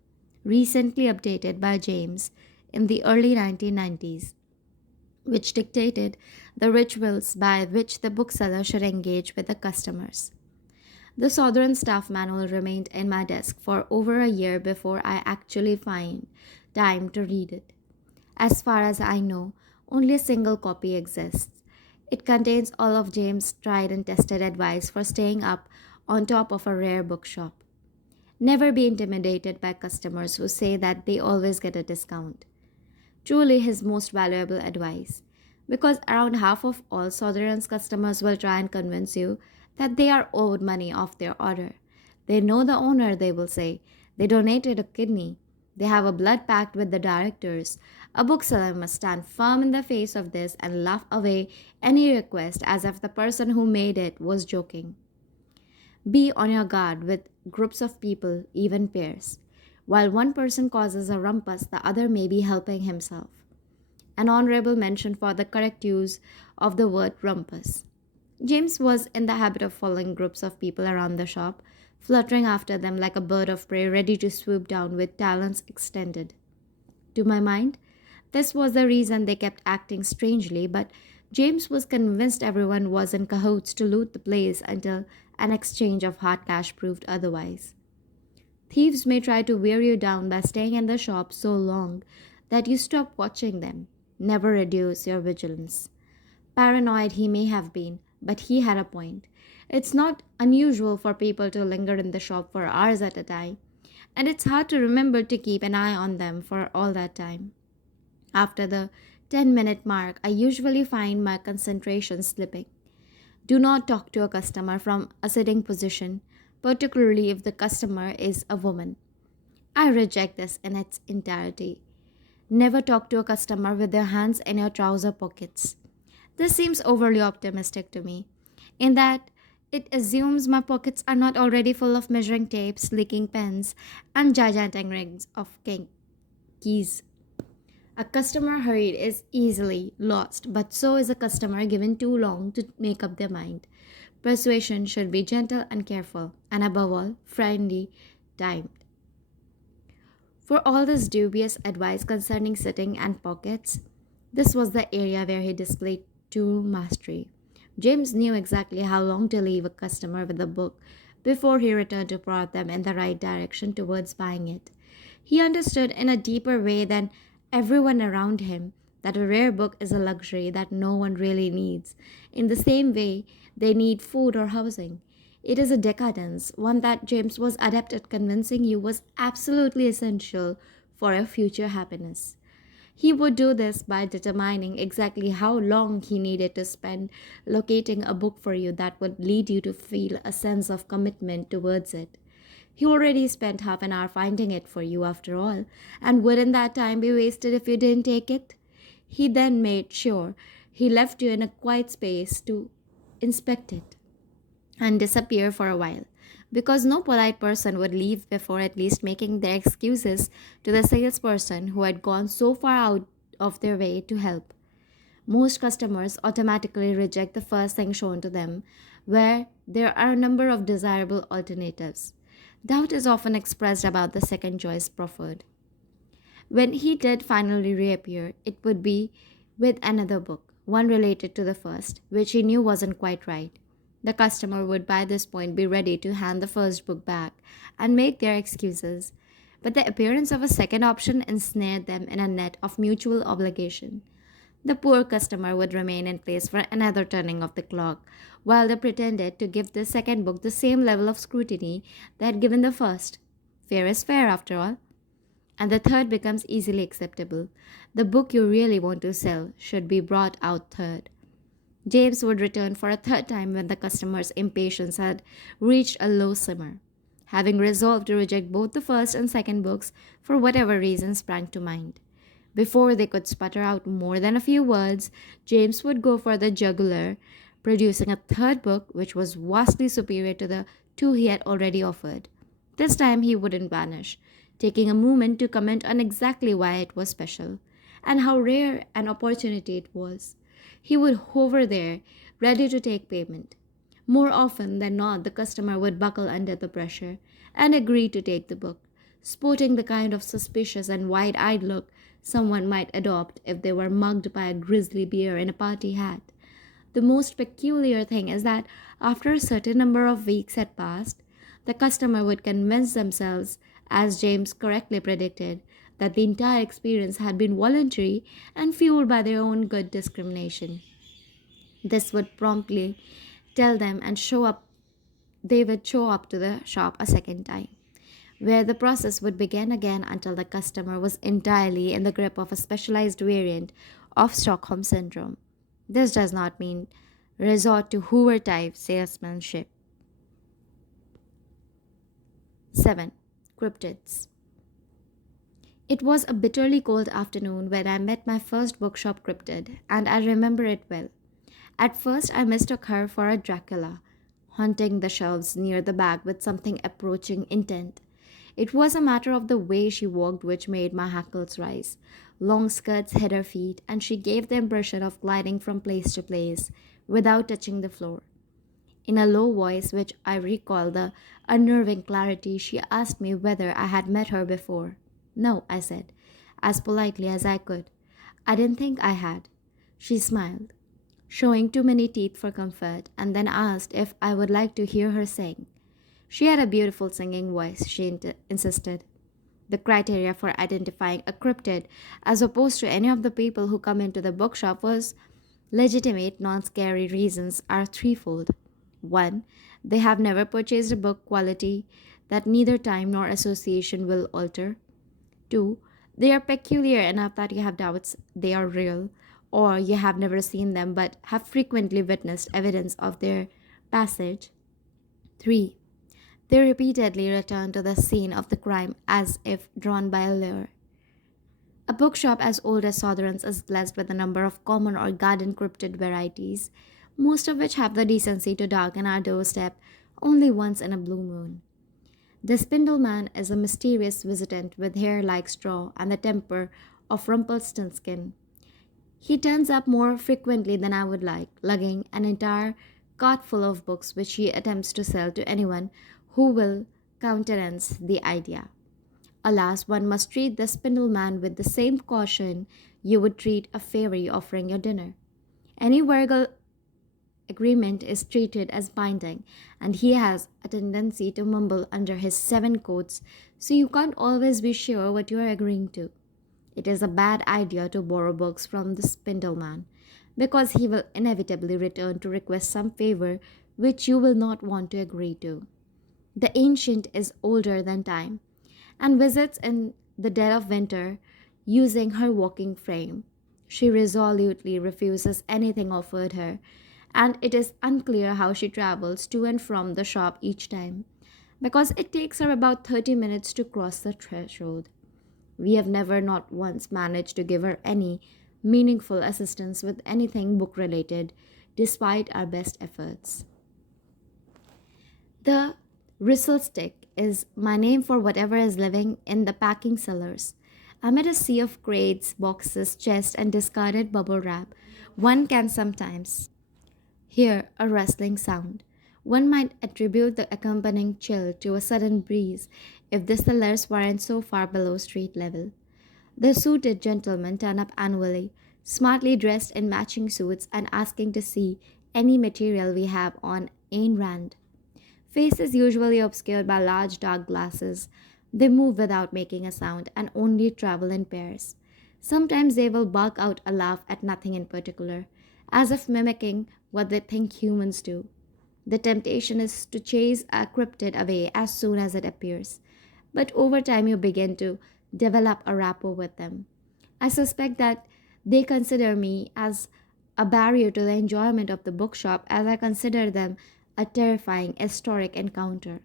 recently updated by James in the early 1990s, which dictated the rituals by which the bookseller should engage with the customers. The Southern Staff Manual remained in my desk for over a year before I actually find time to read it. As far as I know, only a single copy exists. It contains all of James' tried and tested advice for staying up on top of a rare bookshop. Never be intimidated by customers who say that they always get a discount. Truly his most valuable advice. Because around half of all Southern's customers will try and convince you that they are owed money off their order. They know the owner, they will say. They donated a kidney. They have a blood pact with the directors. A bookseller must stand firm in the face of this and laugh away any request as if the person who made it was joking. Be on your guard with groups of people, even pairs. While one person causes a rumpus, the other may be helping himself. An honorable mention for the correct use of the word rumpus. James was in the habit of following groups of people around the shop, fluttering after them like a bird of prey ready to swoop down with talons extended. To my mind, this was the reason they kept acting strangely, but James was convinced everyone was in cahoots to loot the place until an exchange of hard cash proved otherwise. Thieves may try to wear you down by staying in the shop so long that you stop watching them. Never reduce your vigilance. Paranoid he may have been, but he had a point. It's not unusual for people to linger in the shop for hours at a time, and it's hard to remember to keep an eye on them for all that time. After the 10-minute mark, I usually find my concentration slipping. Do not talk to a customer from a sitting position, particularly if the customer is a woman. I reject this in its entirety. Never talk to a customer with their hands in your trouser pockets. This seems overly optimistic to me, in that it assumes my pockets are not already full of measuring tapes, leaking pens, and gigantic rings of keys. A customer hurried is easily lost, but so is a customer given too long to make up their mind. Persuasion should be gentle and careful, and above all, friendly, timed. For all this dubious advice concerning sitting and pockets, this was the area where he displayed true mastery. James knew exactly how long to leave a customer with a book before he returned to prod them in the right direction towards buying it. He understood in a deeper way than everyone around him that a rare book is a luxury that no one really needs, in the same way they need food or housing. It is a decadence, one that James was adept at convincing you was absolutely essential for your future happiness. He would do this by determining exactly how long he needed to spend locating a book for you that would lead you to feel a sense of commitment towards it. He already spent half an hour finding it for you after all, and wouldn't that time be wasted if you didn't take it? He then made sure He left you in a quiet space to inspect it and disappear for a while. Because no polite person would leave before at least making their excuses to the salesperson who had gone so far out of their way to help. Most customers automatically reject the first thing shown to them, where there are a number of desirable alternatives. Doubt is often expressed about the second choice proffered. When he did finally reappear, it would be with another book, one related to the first, which he knew wasn't quite right. The customer would by this point be ready to hand the first book back and make their excuses, but the appearance of a second option ensnared them in a net of mutual obligation. The poor customer would remain in place for another turning of the clock, while they pretended to give the second book the same level of scrutiny they had given the first. Fair is fair, after all. And the third becomes easily acceptable. The book you really want to sell should be brought out third. James would return for a third time when the customer's impatience had reached a low simmer, having resolved to reject both the first and second books for whatever reason sprang to mind. Before they could sputter out more than a few words, James would go for the jugular, producing a third book which was vastly superior to the two he had already offered. This time he wouldn't vanish, taking a moment to comment on exactly why it was special and how rare an opportunity it was. He would hover there, ready to take payment. More often than not, the customer would buckle under the pressure and agree to take the book, sporting the kind of suspicious and wide eyed look someone might adopt if they were mugged by a grizzly bear in a party hat. The most peculiar thing is that after a certain number of weeks had passed, the customer would convince themselves, as James correctly predicted, that the entire experience had been voluntary and fueled by their own good discrimination. This would promptly tell them and show up they would show up to the shop a second time, where the process would begin again until the customer was entirely in the grip of a specialized variant of Stockholm Syndrome. This does not mean resort to Hoover type salesmanship. 7. Cryptids. It was a bitterly cold afternoon when I met my first bookshop cryptid, and I remember it well. At first, I mistook her for a Dracula, haunting the shelves near the back with something approaching intent. It was a matter of the way she walked which made my hackles rise. Long skirts hid her feet, and she gave the impression of gliding from place to place without touching the floor. In a low voice, which I recall the unnerving clarity, she asked me whether I had met her before. No, I said, as politely as I could. I didn't think I had. She smiled, showing too many teeth for comfort, and then asked if I would like to hear her sing. She had a beautiful singing voice, she insisted. The criteria for identifying a cryptid, as opposed to any of the people who come into the bookshop, was legitimate, non scary reasons are threefold. 1. They have never purchased a book quality that neither time nor association will alter. 2. They are peculiar enough that you have doubts they are real, or you have never seen them but have frequently witnessed evidence of their passage. 3. They repeatedly return to the scene of the crime as if drawn by a lure. A bookshop as old as Sotheron's is blessed with a number of common or garden cryptid varieties, most of which have the decency to darken our doorstep only once in a blue moon. The Spindleman is a mysterious visitant with hair like straw and the temper of Rumpelstiltskin. He turns up more frequently than I would like, lugging an entire cart full of books which he attempts to sell to anyone who will countenance the idea. Alas, one must treat the Spindleman with the same caution you would treat a fairy offering your dinner. Any verbal agreement is treated as binding, and he has a tendency to mumble under his seven coats, so you can't always be sure what you are agreeing to. It is a bad idea to borrow books from the Spindleman, because he will inevitably return to request some favor which you will not want to agree to. The ancient is older than time, and visits in the dead of winter using her walking frame. She resolutely refuses anything offered her, and it is unclear how she travels to and from the shop each time, because it takes her about 30 minutes to cross the threshold. We have never not once managed to give her any meaningful assistance with anything book related, despite our best efforts. The Ristle stick is my name for whatever is living in the packing cellars. Amid a sea of crates, boxes, chests, and discarded bubble wrap, one can sometimes hear a rustling sound. One might attribute the accompanying chill to a sudden breeze if the cellars weren't so far below street level. The suited gentlemen turn up annually, smartly dressed in matching suits and asking to see any material we have on Ayn Rand. Faces usually obscured by large dark glasses, they move without making a sound and only travel in pairs. Sometimes they will bark out a laugh at nothing in particular, as if mimicking what they think humans do. The temptation is to chase a cryptid away as soon as it appears, but over time you begin to develop a rapport with them. I suspect that they consider me as a barrier to the enjoyment of the bookshop as I consider them a terrifying historic encounter.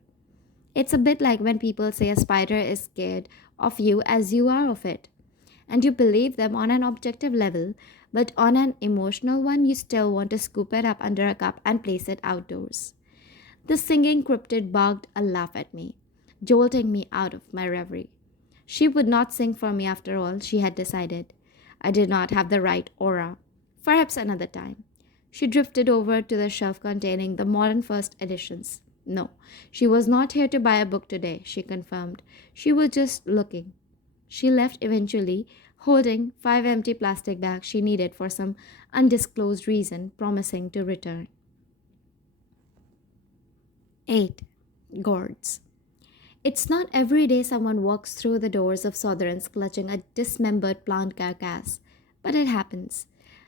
It's a bit like when people say a spider is scared of you as you are of it, and you believe them on an objective level, but on an emotional one, you still want to scoop it up under a cup and place it outdoors. The singing cryptid barked a laugh at me, jolting me out of my reverie. She would not sing for me after all, she had decided. I did not have the right aura. Perhaps another time. She drifted over to the shelf containing the modern first editions. No, she was not here to buy a book today, she confirmed. She was just looking. She left eventually, holding 5 empty plastic bags she needed for some undisclosed reason, promising to return. 8. Gourds. It's not every day someone walks through the doors of Southrons clutching a dismembered plant carcass, but it happens.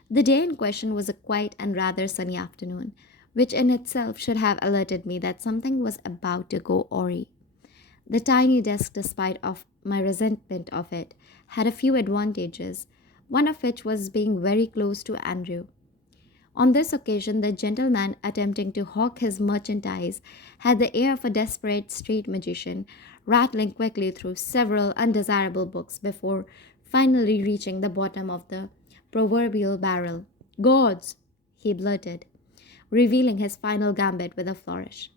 The day in question was a quiet and rather sunny afternoon, which in itself should have alerted me that something was about to go awry. The tiny desk, despite of my resentment of it, had a few advantages, one of which was being very close to Andrew. On this occasion, the gentleman attempting to hawk his merchandise had the air of a desperate street magician, rattling quickly through several undesirable books before finally reaching the bottom of the proverbial barrel. Gods! He blurted, revealing his final gambit with a flourish.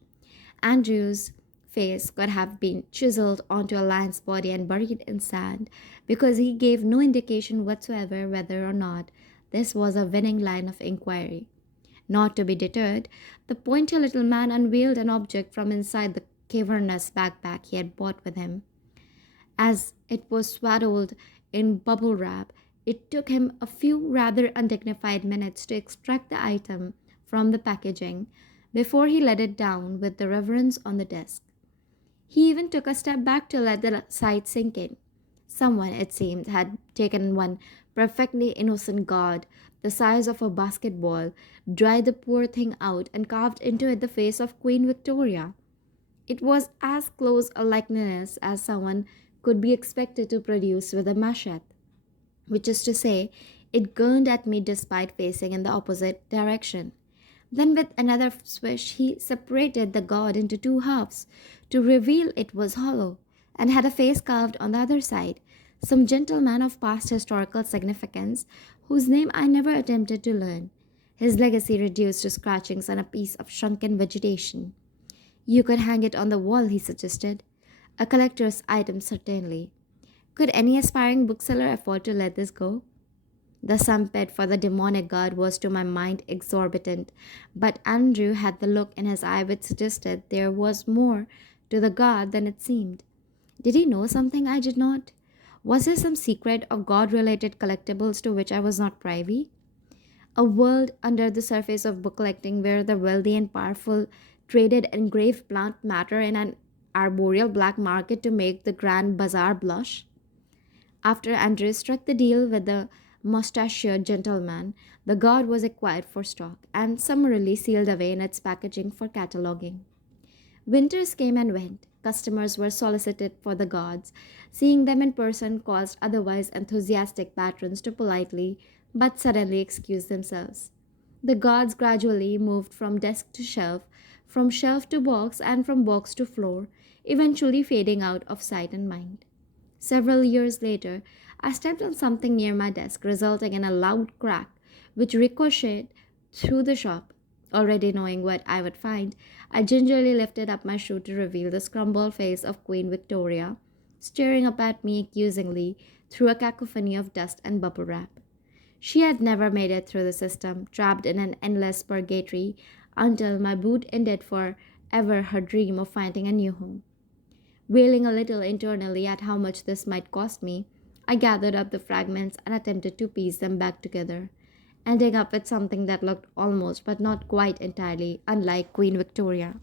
Andrew's face could have been chiseled onto a lion's body and buried in sand because he gave no indication whatsoever whether or not this was a winning line of inquiry. Not to be deterred, the pointy little man unveiled an object from inside the cavernous backpack he had brought with him. As it was swaddled in bubble wrap, it took him a few rather undignified minutes to extract the item from the packaging before he let it down with the reverence on the desk. He even took a step back to let the sight sink in. Someone, it seemed, had taken one perfectly innocent god, the size of a basketball, dried the poor thing out, and carved into it the face of Queen Victoria. It was as close a likeness as someone could be expected to produce with a machete, which is to say, it gurned at me despite facing in the opposite direction. Then, with another swish, he separated the god into two halves to reveal it was hollow and had a face carved on the other side. Some gentleman of past historical significance, whose name I never attempted to learn, his legacy reduced to scratchings on a piece of shrunken vegetation. You could hang it on the wall, he suggested. A collector's item, certainly. Could any aspiring bookseller afford to let this go? The sum paid for the demonic god was to my mind exorbitant, but Andrew had the look in his eye which suggested there was more to the god than it seemed. Did he know something I did not? Was there some secret of god-related collectibles to which I was not privy? A world under the surface of book collecting where the wealthy and powerful traded engraved plant matter in an arboreal black market to make the grand bazaar blush? After Andrew struck the deal with the mustachioed gentleman, the god was acquired for stock and summarily sealed away in its packaging for cataloguing. Winters came and went. Customers were solicited for the gods. Seeing them in person caused otherwise enthusiastic patrons to politely but suddenly excuse themselves. The gods gradually moved from desk to shelf, from shelf to box, and from box to floor, eventually fading out of sight and mind. Several years later, I stepped on something near my desk, resulting in a loud crack, which ricocheted through the shop. Already knowing what I would find, I gingerly lifted up my shoe to reveal the scrumbled face of Queen Victoria, staring up at me accusingly through a cacophony of dust and bubble wrap. She had never made it through the system, trapped in an endless purgatory, until my boot ended forever her dream of finding a new home. Wailing a little internally at how much this might cost me, I gathered up the fragments and attempted to piece them back together, ending up with something that looked almost but not quite entirely unlike Queen Victoria.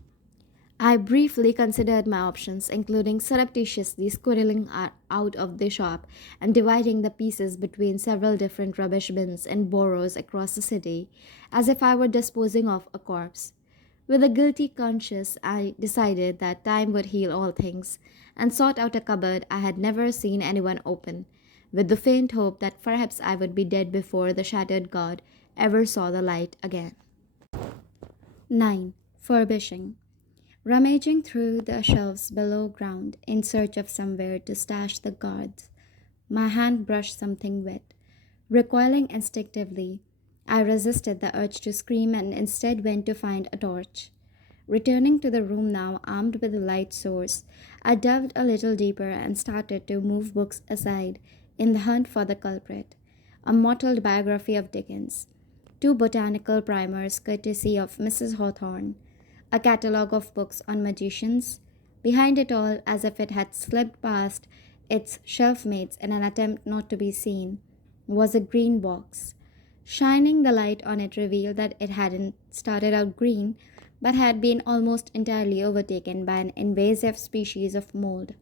I briefly considered my options, including surreptitiously squirreling out of the shop and dividing the pieces between several different rubbish bins and borrows across the city, as if I were disposing of a corpse. With a guilty conscience, I decided that time would heal all things, and sought out a cupboard I had never seen anyone open, with the faint hope that perhaps I would be dead before the shattered god ever saw the light again. 9. Furbishing. Rummaging through the shelves below ground in search of somewhere to stash the guards, my hand brushed something wet. Recoiling instinctively, I resisted the urge to scream and instead went to find a torch. Returning to the room now armed with a light source, I delved a little deeper and started to move books aside in the hunt for the culprit. A mottled biography of Dickens, two botanical primers courtesy of Mrs. Hawthorne, a catalogue of books on magicians. Behind it all, as if it had slipped past its shelf mates in an attempt not to be seen, was a green box. Shining the light on it revealed that it hadn't started out green, but had been almost entirely overtaken by an invasive species of mold.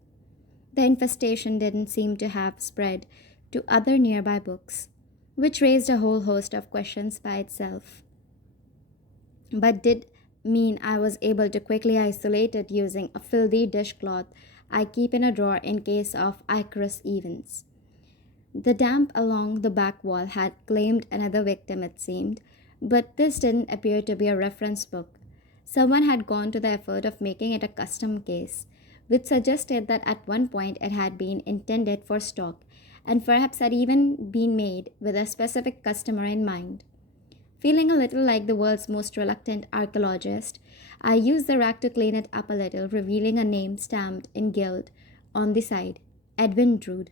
The infestation didn't seem to have spread to other nearby books, which raised a whole host of questions by itself, but did mean I was able to quickly isolate it using a filthy dishcloth I keep in a drawer in case of icarus events. The damp along the back wall had claimed another victim, it seemed, but this didn't appear to be a reference book. Someone had gone to the effort of making it a custom case, which suggested that at one point it had been intended for stock and perhaps had even been made with a specific customer in mind. Feeling a little like the world's most reluctant archaeologist, I used the rack to clean it up a little, revealing a name stamped in gilt on the side: Edwin Drood.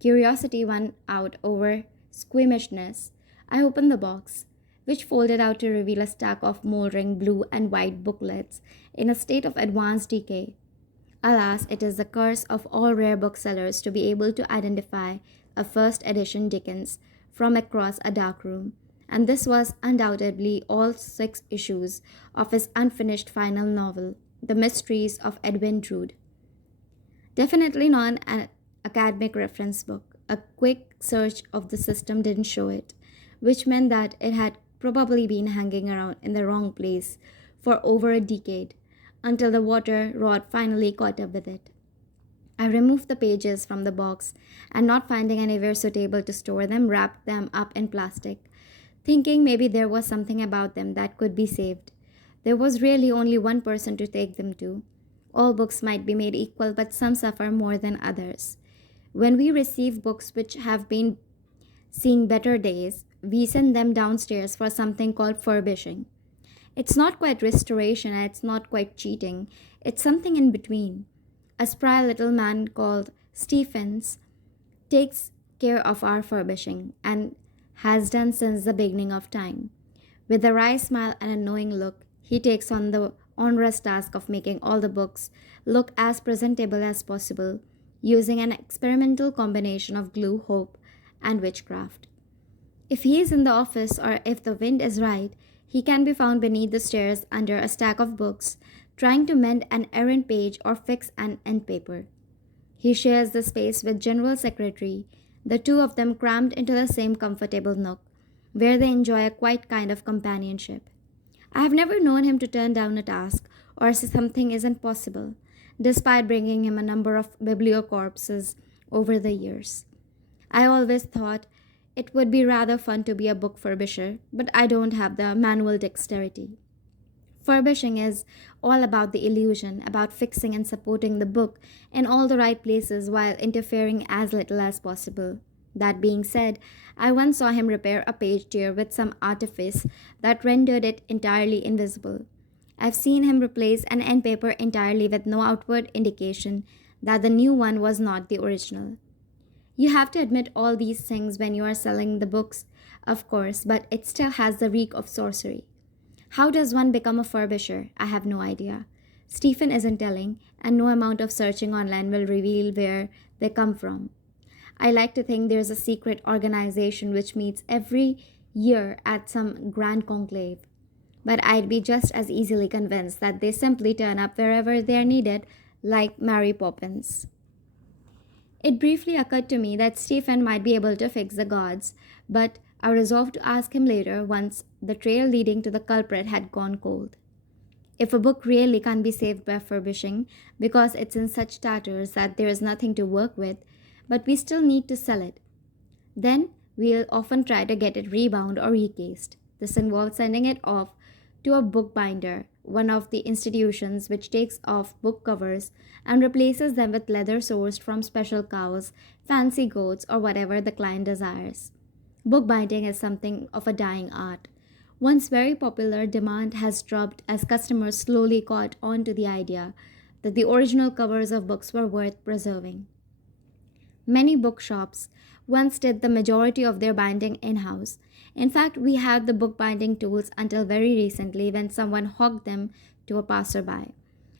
Curiosity won out over squeamishness. I opened the box, which folded out to reveal a stack of moldering blue and white booklets in a state of advanced decay. Alas, it is the curse of all rare booksellers to be able to identify a first edition Dickens from across a dark room, and this was undoubtedly all 6 issues of his unfinished final novel, The Mysteries of Edwin Drood. Definitely not an academic reference book. A quick search of the system didn't show it, which meant that it had probably been hanging around in the wrong place for over a decade until the water rot finally caught up with it. I removed the pages from the box and, not finding anywhere suitable to store them, wrapped them up in plastic, thinking maybe there was something about them that could be saved. There was really only one person to take them to. All books might be made equal, but some suffer more than others. When we receive books which have been seeing better days, we send them downstairs for something called furbishing. It's not quite restoration and it's not quite cheating. It's something in between. A spry little man called Stephens takes care of our furbishing and has done since the beginning of time. With a wry smile and a knowing look, he takes on the onerous task of making all the books look as presentable as possible, using an experimental combination of glue, hope, and witchcraft. If he is in the office or if the wind is right, he can be found beneath the stairs under a stack of books, trying to mend an errant page or fix an end paper. He shares the space with General Secretary, the two of them crammed into the same comfortable nook, where they enjoy a quiet kind of companionship. I have never known him to turn down a task or say something isn't possible, despite bringing him a number of bibliocorpses over the years. I always thought it would be rather fun to be a book furbisher, but I don't have the manual dexterity. Furbishing is all about the illusion, about fixing and supporting the book in all the right places while interfering as little as possible. That being said, I once saw him repair a page tear with some artifice that rendered it entirely invisible. I've seen him replace an end paper entirely with no outward indication that the new one was not the original. You have to admit all these things when you are selling the books, of course, but it still has the reek of sorcery. How does one become a furbisher? I have no idea. Stephen isn't telling, and no amount of searching online will reveal where they come from. I like to think there's a secret organization which meets every year at some grand conclave, but I'd be just as easily convinced that they simply turn up wherever they're needed, like Mary Poppins. It briefly occurred to me that Stephen might be able to fix the gods, but I resolved to ask him later once the trail leading to the culprit had gone cold. If a book really can't be saved by furbishing because it's in such tatters that there is nothing to work with, but we still need to sell it, then we'll often try to get it rebound or recased. This involves sending it off to a bookbinder, one of the institutions which takes off book covers and replaces them with leather sourced from special cows, fancy goats, or whatever the client desires. Bookbinding is something of a dying art. Once very popular, demand has dropped as customers slowly caught on to the idea that the original covers of books were worth preserving. Many bookshops once did the majority of their binding in house. In fact, we had the bookbinding tools until very recently when someone hogged them to a passerby.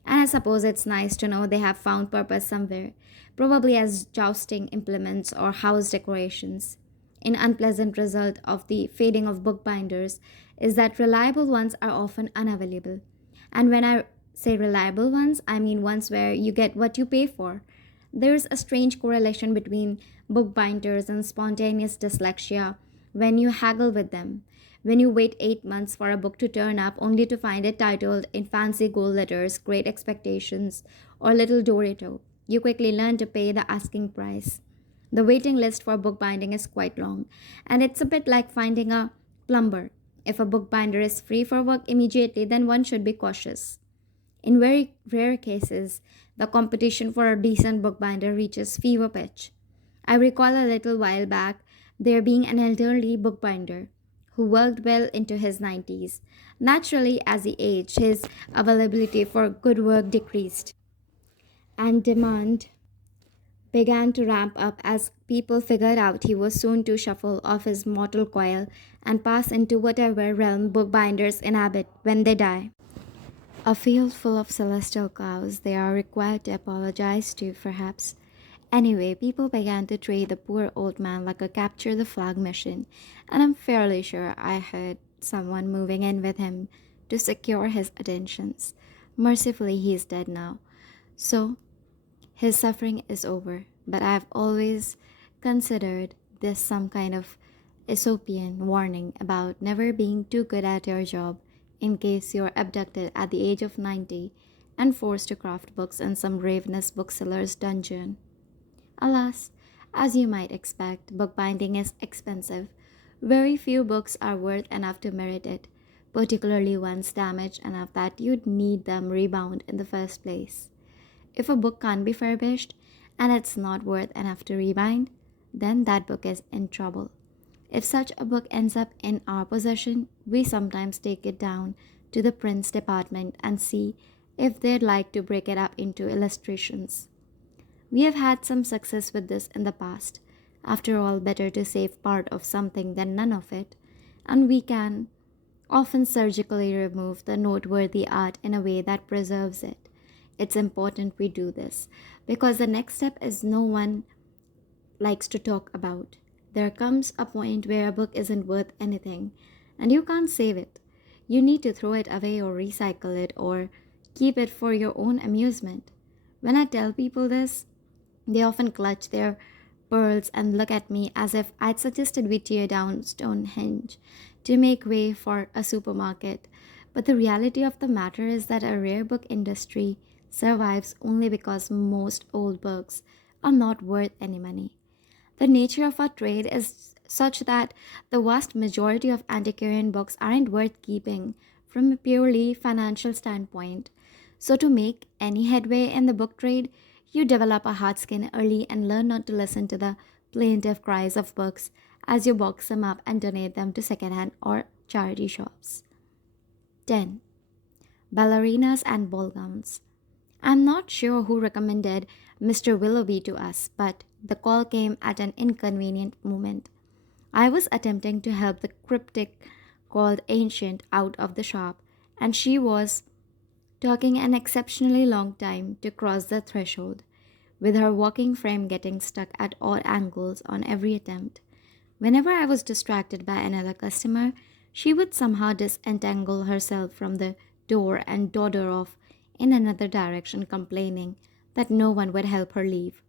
And I suppose it's nice to know they have found purpose somewhere, probably as jousting implements or house decorations. An unpleasant result of the fading of bookbinders is that reliable ones are often unavailable. And when I say reliable ones, I mean ones where you get what you pay for. There's a strange correlation between bookbinders and spontaneous dyslexia when you haggle with them. When you wait 8 months for a book to turn up only to find it titled in fancy gold letters, Great Expectations, or Little Dorito, you quickly learn to pay the asking price. The waiting list for bookbinding is quite long, and it's a bit like finding a plumber. If a bookbinder is free for work immediately, then one should be cautious. In very rare cases, the competition for a decent bookbinder reaches fever pitch. I recall a little while back there being an elderly bookbinder who worked well into his 90s. Naturally, as he aged, his availability for good work decreased, and demand began to ramp up as people figured out he was soon to shuffle off his mortal coil and pass into whatever realm bookbinders inhabit when they die. A field full of celestial cows they are required to apologize to, perhaps. Anyway, people began to treat the poor old man like a capture the flag mission, and I'm fairly sure I heard someone moving in with him to secure his attentions. Mercifully, he is dead now, so his suffering is over. But I've always considered this some kind of Aesopian warning about never being too good at your job in case you're abducted at the age of 90 and forced to craft books in some ravenous bookseller's dungeon. Alas, as you might expect, bookbinding is expensive. Very few books are worth enough to merit it, particularly ones damaged enough that you'd need them rebound in the first place. If a book can't be furbished and it's not worth enough to rebind, then that book is in trouble. If such a book ends up in our possession, we sometimes take it down to the prints department and see if they'd like to break it up into illustrations. We have had some success with this in the past. After all, better to save part of something than none of it, and we can often surgically remove the noteworthy art in a way that preserves it. It's important we do this because the next step is no one likes to talk about. There comes a point where a book isn't worth anything and you can't save it. You need to throw it away or recycle it or keep it for your own amusement. When I tell people this, they often clutch their pearls and look at me as if I'd suggested we tear down Stonehenge to make way for a supermarket. But the reality of the matter is that a rare book industry survives only because most old books are not worth any money. The nature of our trade is such that the vast majority of antiquarian books aren't worth keeping from a purely financial standpoint. So, to make any headway in the book trade, you develop a hard skin early and learn not to listen to the plaintive cries of books as you box them up and donate them to secondhand or charity shops. 10. Ballerinas and ball gowns. I'm not sure who recommended Mr. Willoughby to us, but the call came at an inconvenient moment. I was attempting to help the cryptic called Ancient out of the shop, and she was talking an exceptionally long time to cross the threshold, with her walking frame getting stuck at odd angles on every attempt. Whenever I was distracted by another customer, she would somehow disentangle herself from the door and dodder off in another direction, complaining that no one would help her leave.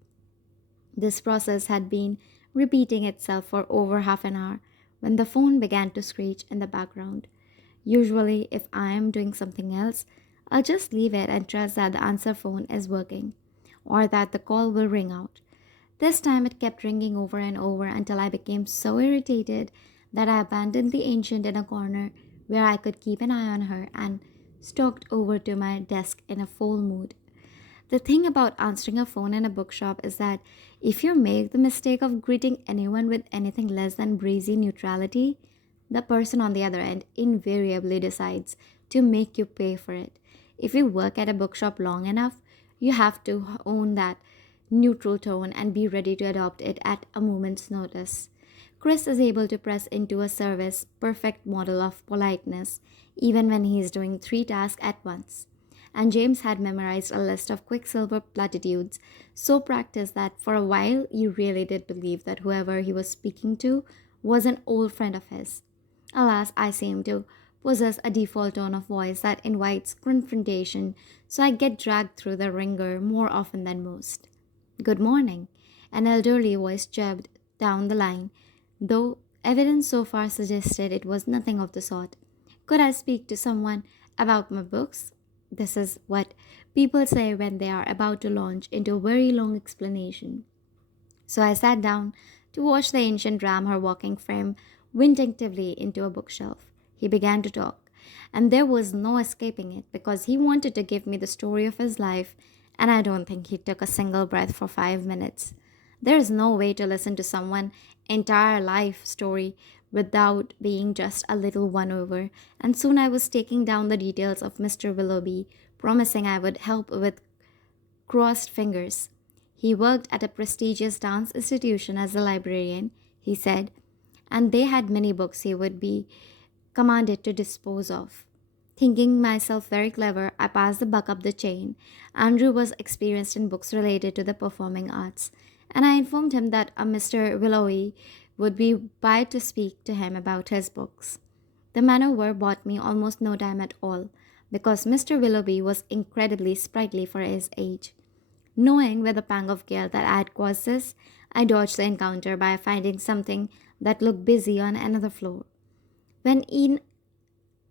This process had been repeating itself for over half an hour when the phone began to screech in the background. Usually, if I am doing something else, I'll just leave it and trust that the answer phone is working or that the call will ring out. This time it kept ringing over and over until I became so irritated that I abandoned the ancient in a corner where I could keep an eye on her and stalked over to my desk in a full mood. The thing about answering a phone in a bookshop is that if you make the mistake of greeting anyone with anything less than breezy neutrality, the person on the other end invariably decides to make you pay for it. If you work at a bookshop long enough, you have to own that neutral tone and be ready to adopt it at a moment's notice. Chris is able to press into a service perfect model of politeness even when he is doing three tasks at once. And James had memorized a list of quicksilver platitudes so practiced that for a while you really did believe that whoever he was speaking to was an old friend of his. Alas, I seem to possess a default tone of voice that invites confrontation, so I get dragged through the ringer more often than most. Good morning, an elderly voice jabbed down the line, though evidence so far suggested it was nothing of the sort. Could I speak to someone about my books? This is what people say when they are about to launch into a very long explanation. So I sat down to watch the ancient ram her walking frame vindictively into a bookshelf. He began to talk, and there was no escaping it because he wanted to give me the story of his life, and I don't think he took a single breath for 5 minutes. There is no way to listen to someone's entire life story without being just a little won over, and soon I was taking down the details of Mr. Willoughby, promising I would help with crossed fingers. He worked at a prestigious dance institution as a librarian, he said, and they had many books he would be commanded to dispose of. Thinking myself very clever, I passed the buck up the chain. Andrew was experienced in books related to the performing arts, and I informed him that a Mr. Willowy would be by to speak to him about his books. The maneuver bought me almost no time at all, because Mr. Willoughby was incredibly sprightly for his age. Knowing with a pang of guilt that I had caused this, I dodged the encounter by finding something that looked busy on another floor. When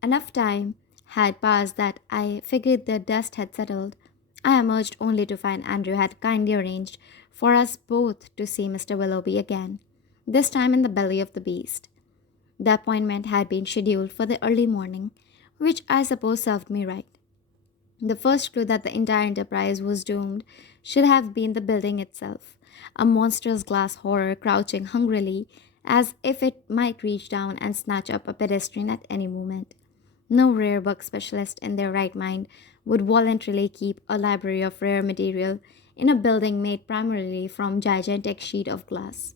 enough time had passed that I figured the dust had settled, I emerged only to find Andrew had kindly arranged for us both to see Mr. Willoughby again, this time in the belly of the beast. The appointment had been scheduled for the early morning, which I suppose served me right. The first clue that the entire enterprise was doomed should have been the building itself, a monstrous glass horror crouching hungrily as if it might reach down and snatch up a pedestrian at any moment. No rare book specialist in their right mind would voluntarily keep a library of rare material in a building made primarily from gigantic sheet of glass.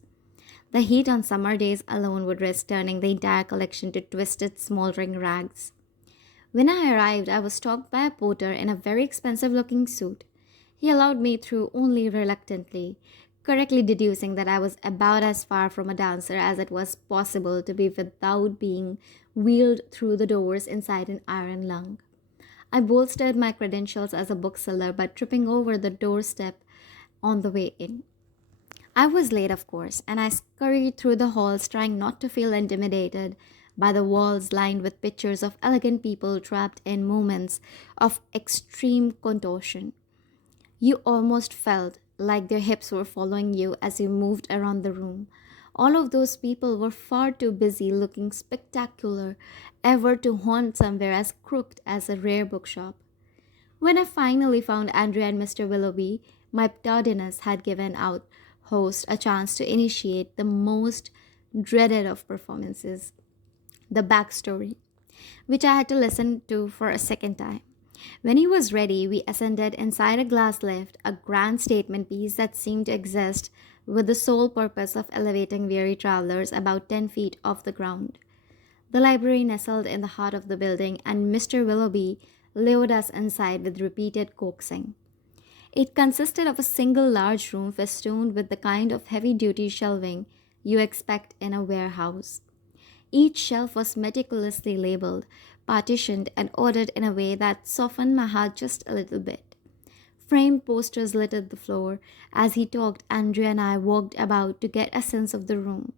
The heat on summer days alone would risk turning the entire collection to twisted, smoldering rags. When I arrived, I was stalked by a porter in a very expensive looking suit. He allowed me through only reluctantly, correctly deducing that I was about as far from a dancer as it was possible to be without being wheeled through the doors inside an iron lung. I bolstered my credentials as a bookseller by tripping over the doorstep on the way in. I was late, of course, and I scurried through the halls trying not to feel intimidated by the walls lined with pictures of elegant people trapped in moments of extreme contortion. You almost felt like their hips were following you as you moved around the room, All of those people were far too busy looking spectacular ever to haunt somewhere as crooked as a rare bookshop. When I finally found Andrea and Mr. Willoughby, my tardiness had given our host a chance to initiate the most dreaded of performances, the backstory, which I had to listen to for a second time. When he was ready, we ascended inside a glass lift, a grand statement piece that seemed to exist with the sole purpose of elevating weary travelers about 10 feet off the ground. The library nestled in the heart of the building, and Mr. Willoughby lured us inside with repeated coaxing. It consisted of a single large room festooned with the kind of heavy duty shelving you expect in a warehouse. Each shelf was meticulously labeled, partitioned, and ordered in a way that softened my heart just a little bit. Framed posters littered the floor. As he talked, Andrea and I walked about to get a sense of the room.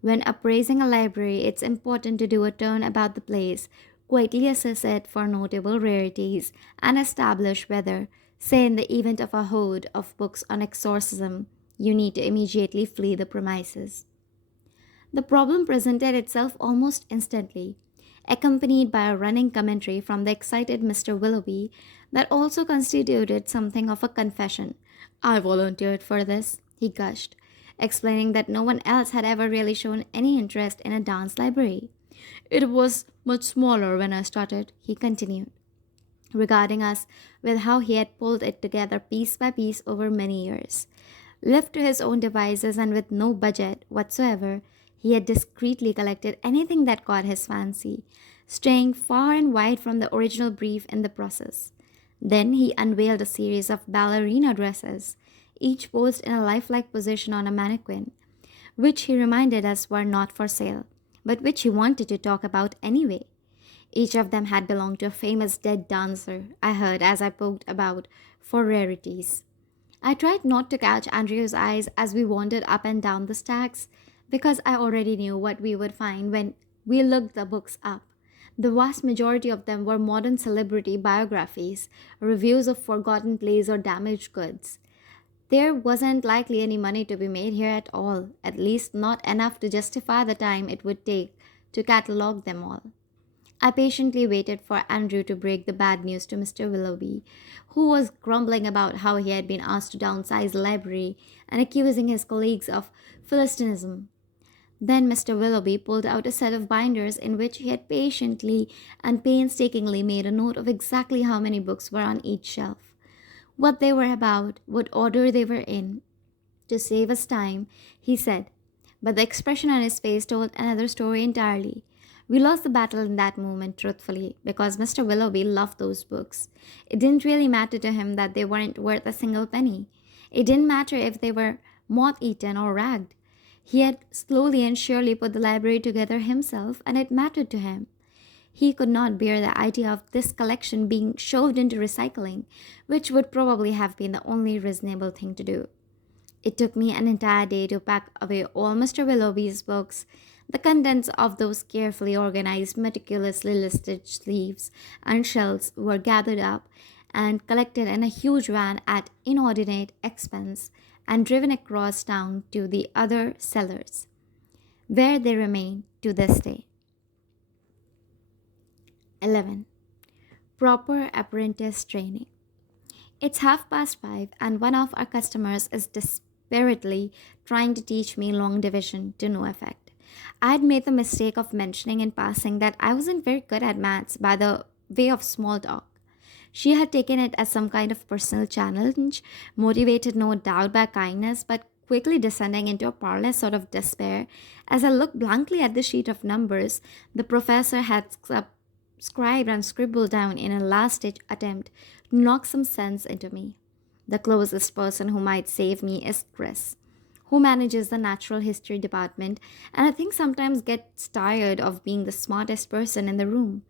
When appraising a library, it's important to do a turn about the place, quietly assess it for notable rarities, and establish whether, say in the event of a horde of books on exorcism, you need to immediately flee the premises. The problem presented itself almost instantly, accompanied by a running commentary from the excited Mr. Willoughby that also constituted something of a confession. I volunteered for this, he gushed, explaining that no one else had ever really shown any interest in a dance library. It was much smaller when I started, he continued, regarding us with how he had pulled it together piece by piece over many years. Left to his own devices and with no budget whatsoever, he had discreetly collected anything that caught his fancy, straying far and wide from the original brief in the process. Then he unveiled a series of ballerina dresses, each posed in a lifelike position on a mannequin, which he reminded us were not for sale, but which he wanted to talk about anyway. Each of them had belonged to a famous dead dancer, I heard as I poked about for rarities. I tried not to catch Andrew's eyes as we wandered up and down the stacks, because I already knew what we would find when we looked the books up. The vast majority of them were modern celebrity biographies, reviews of forgotten plays or damaged goods. There wasn't likely any money to be made here at all, at least not enough to justify the time it would take to catalogue them all. I patiently waited for Andrew to break the bad news to Mr. Willoughby, who was grumbling about how he had been asked to downsize the library and accusing his colleagues of Philistinism. Then Mr. Willoughby pulled out a set of binders in which he had patiently and painstakingly made a note of exactly how many books were on each shelf, what they were about, what order they were in. To save us time, he said, but the expression on his face told another story entirely. We lost the battle in that moment, truthfully, because Mr. Willoughby loved those books. It didn't really matter to him that they weren't worth a single penny. It didn't matter if they were moth eaten or ragged. He had slowly and surely put the library together himself, and it mattered to him. He could not bear the idea of this collection being shoved into recycling, which would probably have been the only reasonable thing to do. It took me an entire day to pack away all Mr. Willoughby's books. The contents of those carefully organized, meticulously listed sleeves and shelves were gathered up and collected in a huge van at inordinate expense and driven across town to the other cellars, where they remain to this day. 11. Proper apprentice training. It's 5:30, and one of our customers is desperately trying to teach me long division to no effect. I'd made the mistake of mentioning in passing that I wasn't very good at maths by the way of small talk. She had taken it as some kind of personal challenge, motivated no doubt by kindness, but quickly descending into a parlous sort of despair. As I looked blankly at the sheet of numbers the professor had scribed and scribbled down in a last-ditch attempt to knock some sense into me. The closest person who might save me is Chris, who manages the natural history department, and I think sometimes gets tired of being the smartest person in the room.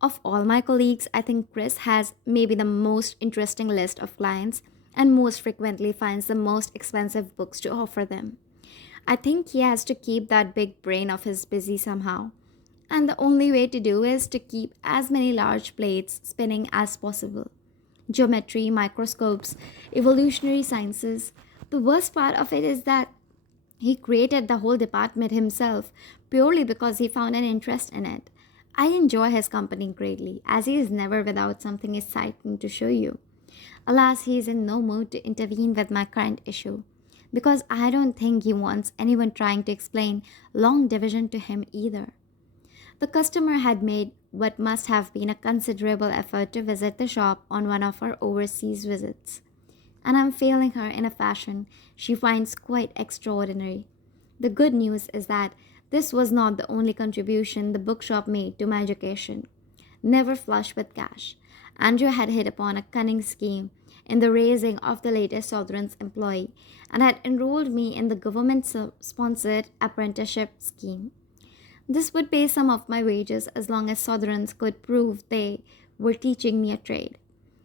Of all my colleagues, I think Chris has maybe the most interesting list of clients and most frequently finds the most expensive books to offer them. I think he has to keep that big brain of his busy somehow. And the only way to do is to keep as many large plates spinning as possible. Geometry, microscopes, evolutionary sciences. The worst part of it is that He created the whole department himself purely because he found an interest in it. I enjoy his company greatly, as he is never without something exciting to show you. Alas, he is in no mood to intervene with my current issue, because I don't think he wants anyone trying to explain long division to him either. The customer had made what must have been a considerable effort to visit the shop on one of her overseas visits, and I'm failing her in a fashion she finds quite extraordinary. The good news is that this was not the only contribution the bookshop made to my education. Never flush with cash, Andrew had hit upon a cunning scheme in the raising of the latest Southern's employee and had enrolled me in the government sponsored apprenticeship scheme. This would pay some of my wages as long as Southrons could prove they were teaching me a trade.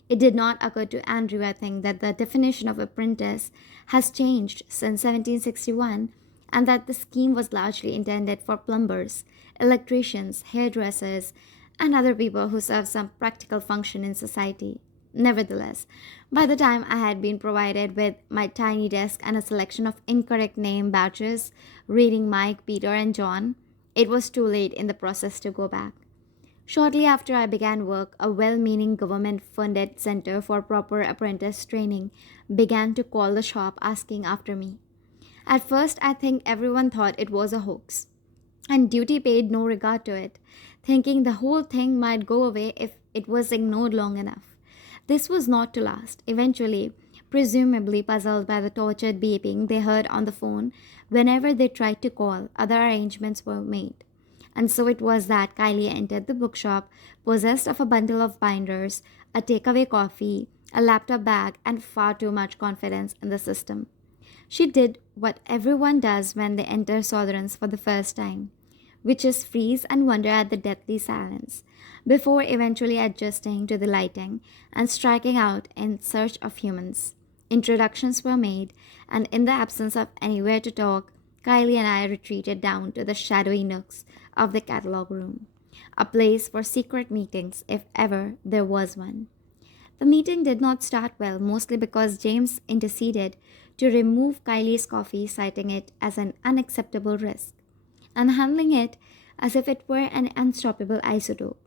It did not occur to Andrew, I think, that the definition of apprentice has changed since 1761 and that the scheme was largely intended for plumbers, electricians, hairdressers, and other people who serve some practical function in society. Nevertheless, by the time I had been provided with my tiny desk and a selection of incorrect name badges reading Mike, Peter, and John, it was too late in the process to go back. Shortly after I began work, a well meaning government funded center for proper apprentice training began to call the shop asking after me. At first, I think everyone thought it was a hoax, and duty paid no regard to it, thinking the whole thing might go away if it was ignored long enough. This was not to last. Eventually, presumably puzzled by the tortured beeping they heard on the phone whenever they tried to call, other arrangements were made. And so it was that Kylie entered the bookshop, possessed of a bundle of binders, a takeaway coffee, a laptop bag, and far too much confidence in the system. She did what everyone does when they enter Southrons for the first time, which is freeze and wonder at the deathly silence, before eventually adjusting to the lighting and striking out in search of humans. Introductions were made, and in the absence of anywhere to talk, Kylie and I retreated down to the shadowy nooks of the catalog room, a place for secret meetings if ever there was one. The meeting did not start well, mostly because James interceded to remove Kylie's coffee, citing it as an unacceptable risk, and handling it as if it were an unstoppable isotope.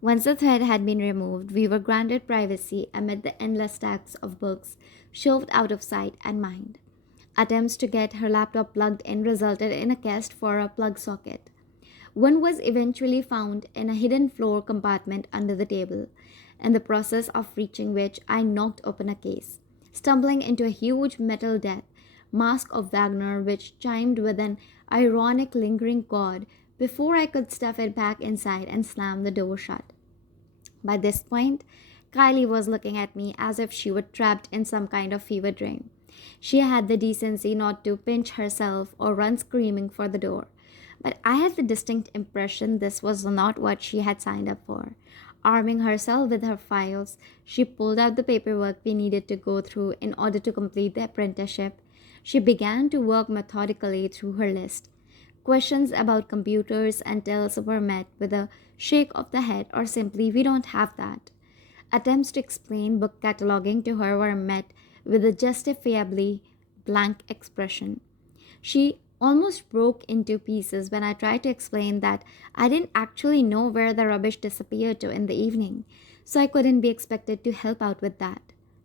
Once the thread had been removed, we were granted privacy amid the endless stacks of books shoved out of sight and mind. Attempts to get her laptop plugged in resulted in a quest for a plug socket. One was eventually found in a hidden floor compartment under the table, in the process of reaching which I knocked open a case, stumbling into a huge metal death mask of Wagner which chimed with an ironic lingering chord before I could stuff it back inside and slam the door shut. By this point, Kylie was looking at me as if she were trapped in some kind of fever dream. She had the decency not to pinch herself or run screaming for the door. But I had the distinct impression this was not what she had signed up for. Arming herself with her files, she pulled out the paperwork we needed to go through in order to complete the apprenticeship. She began to work methodically through her list. Questions about computers and tills were met with a shake of the head or simply, "We don't have that." Attempts to explain book cataloging to her were met with a justifiably blank expression. She almost broke into pieces when I tried to explain that I didn't actually know where the rubbish disappeared to in the evening, so I couldn't be expected to help out with that.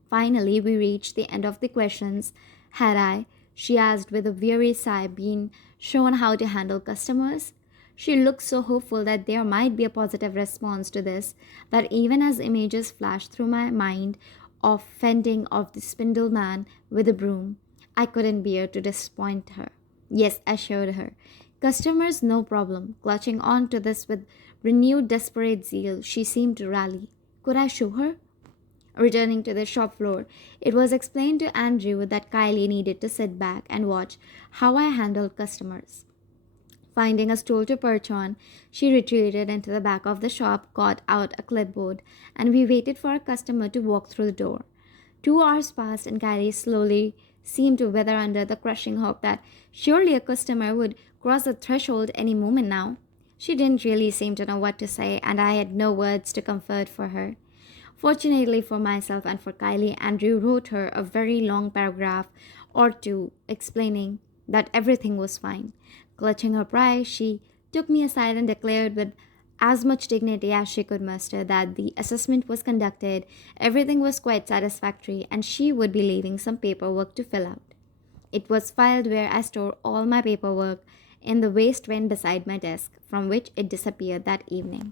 Finally, we reached the end of the questions. Had I, she asked with a weary sigh, been shown how to handle customers? She looked so hopeful that there might be a positive response to this that even as images flashed through my mind of fending off the spindle man with a broom, I couldn't bear to disappoint her. Yes, I assured her. Customers, no problem. Clutching on to this with renewed desperate zeal, she seemed to rally. Could I show her? Returning to the shop floor, it was explained to Andrew that Kylie needed to sit back and watch how I handled customers. Finding a stool to perch on, she retreated into the back of the shop, got out a clipboard, and we waited for a customer to walk through the door. 2 hours passed, and Kylie slowly seemed to wither under the crushing hope that surely a customer would cross the threshold any moment now. She didn't really seem to know what to say, and I had no words to comfort for her. Fortunately for myself and for Kylie, Andrew wrote her a very long paragraph or two explaining that everything was fine. Clutching her pride, she took me aside and declared with as much dignity as she could muster that the assessment was conducted, everything was quite satisfactory, and she would be leaving some paperwork to fill out. It was filed where I store all my paperwork in the waste bin beside my desk, from which it disappeared that evening.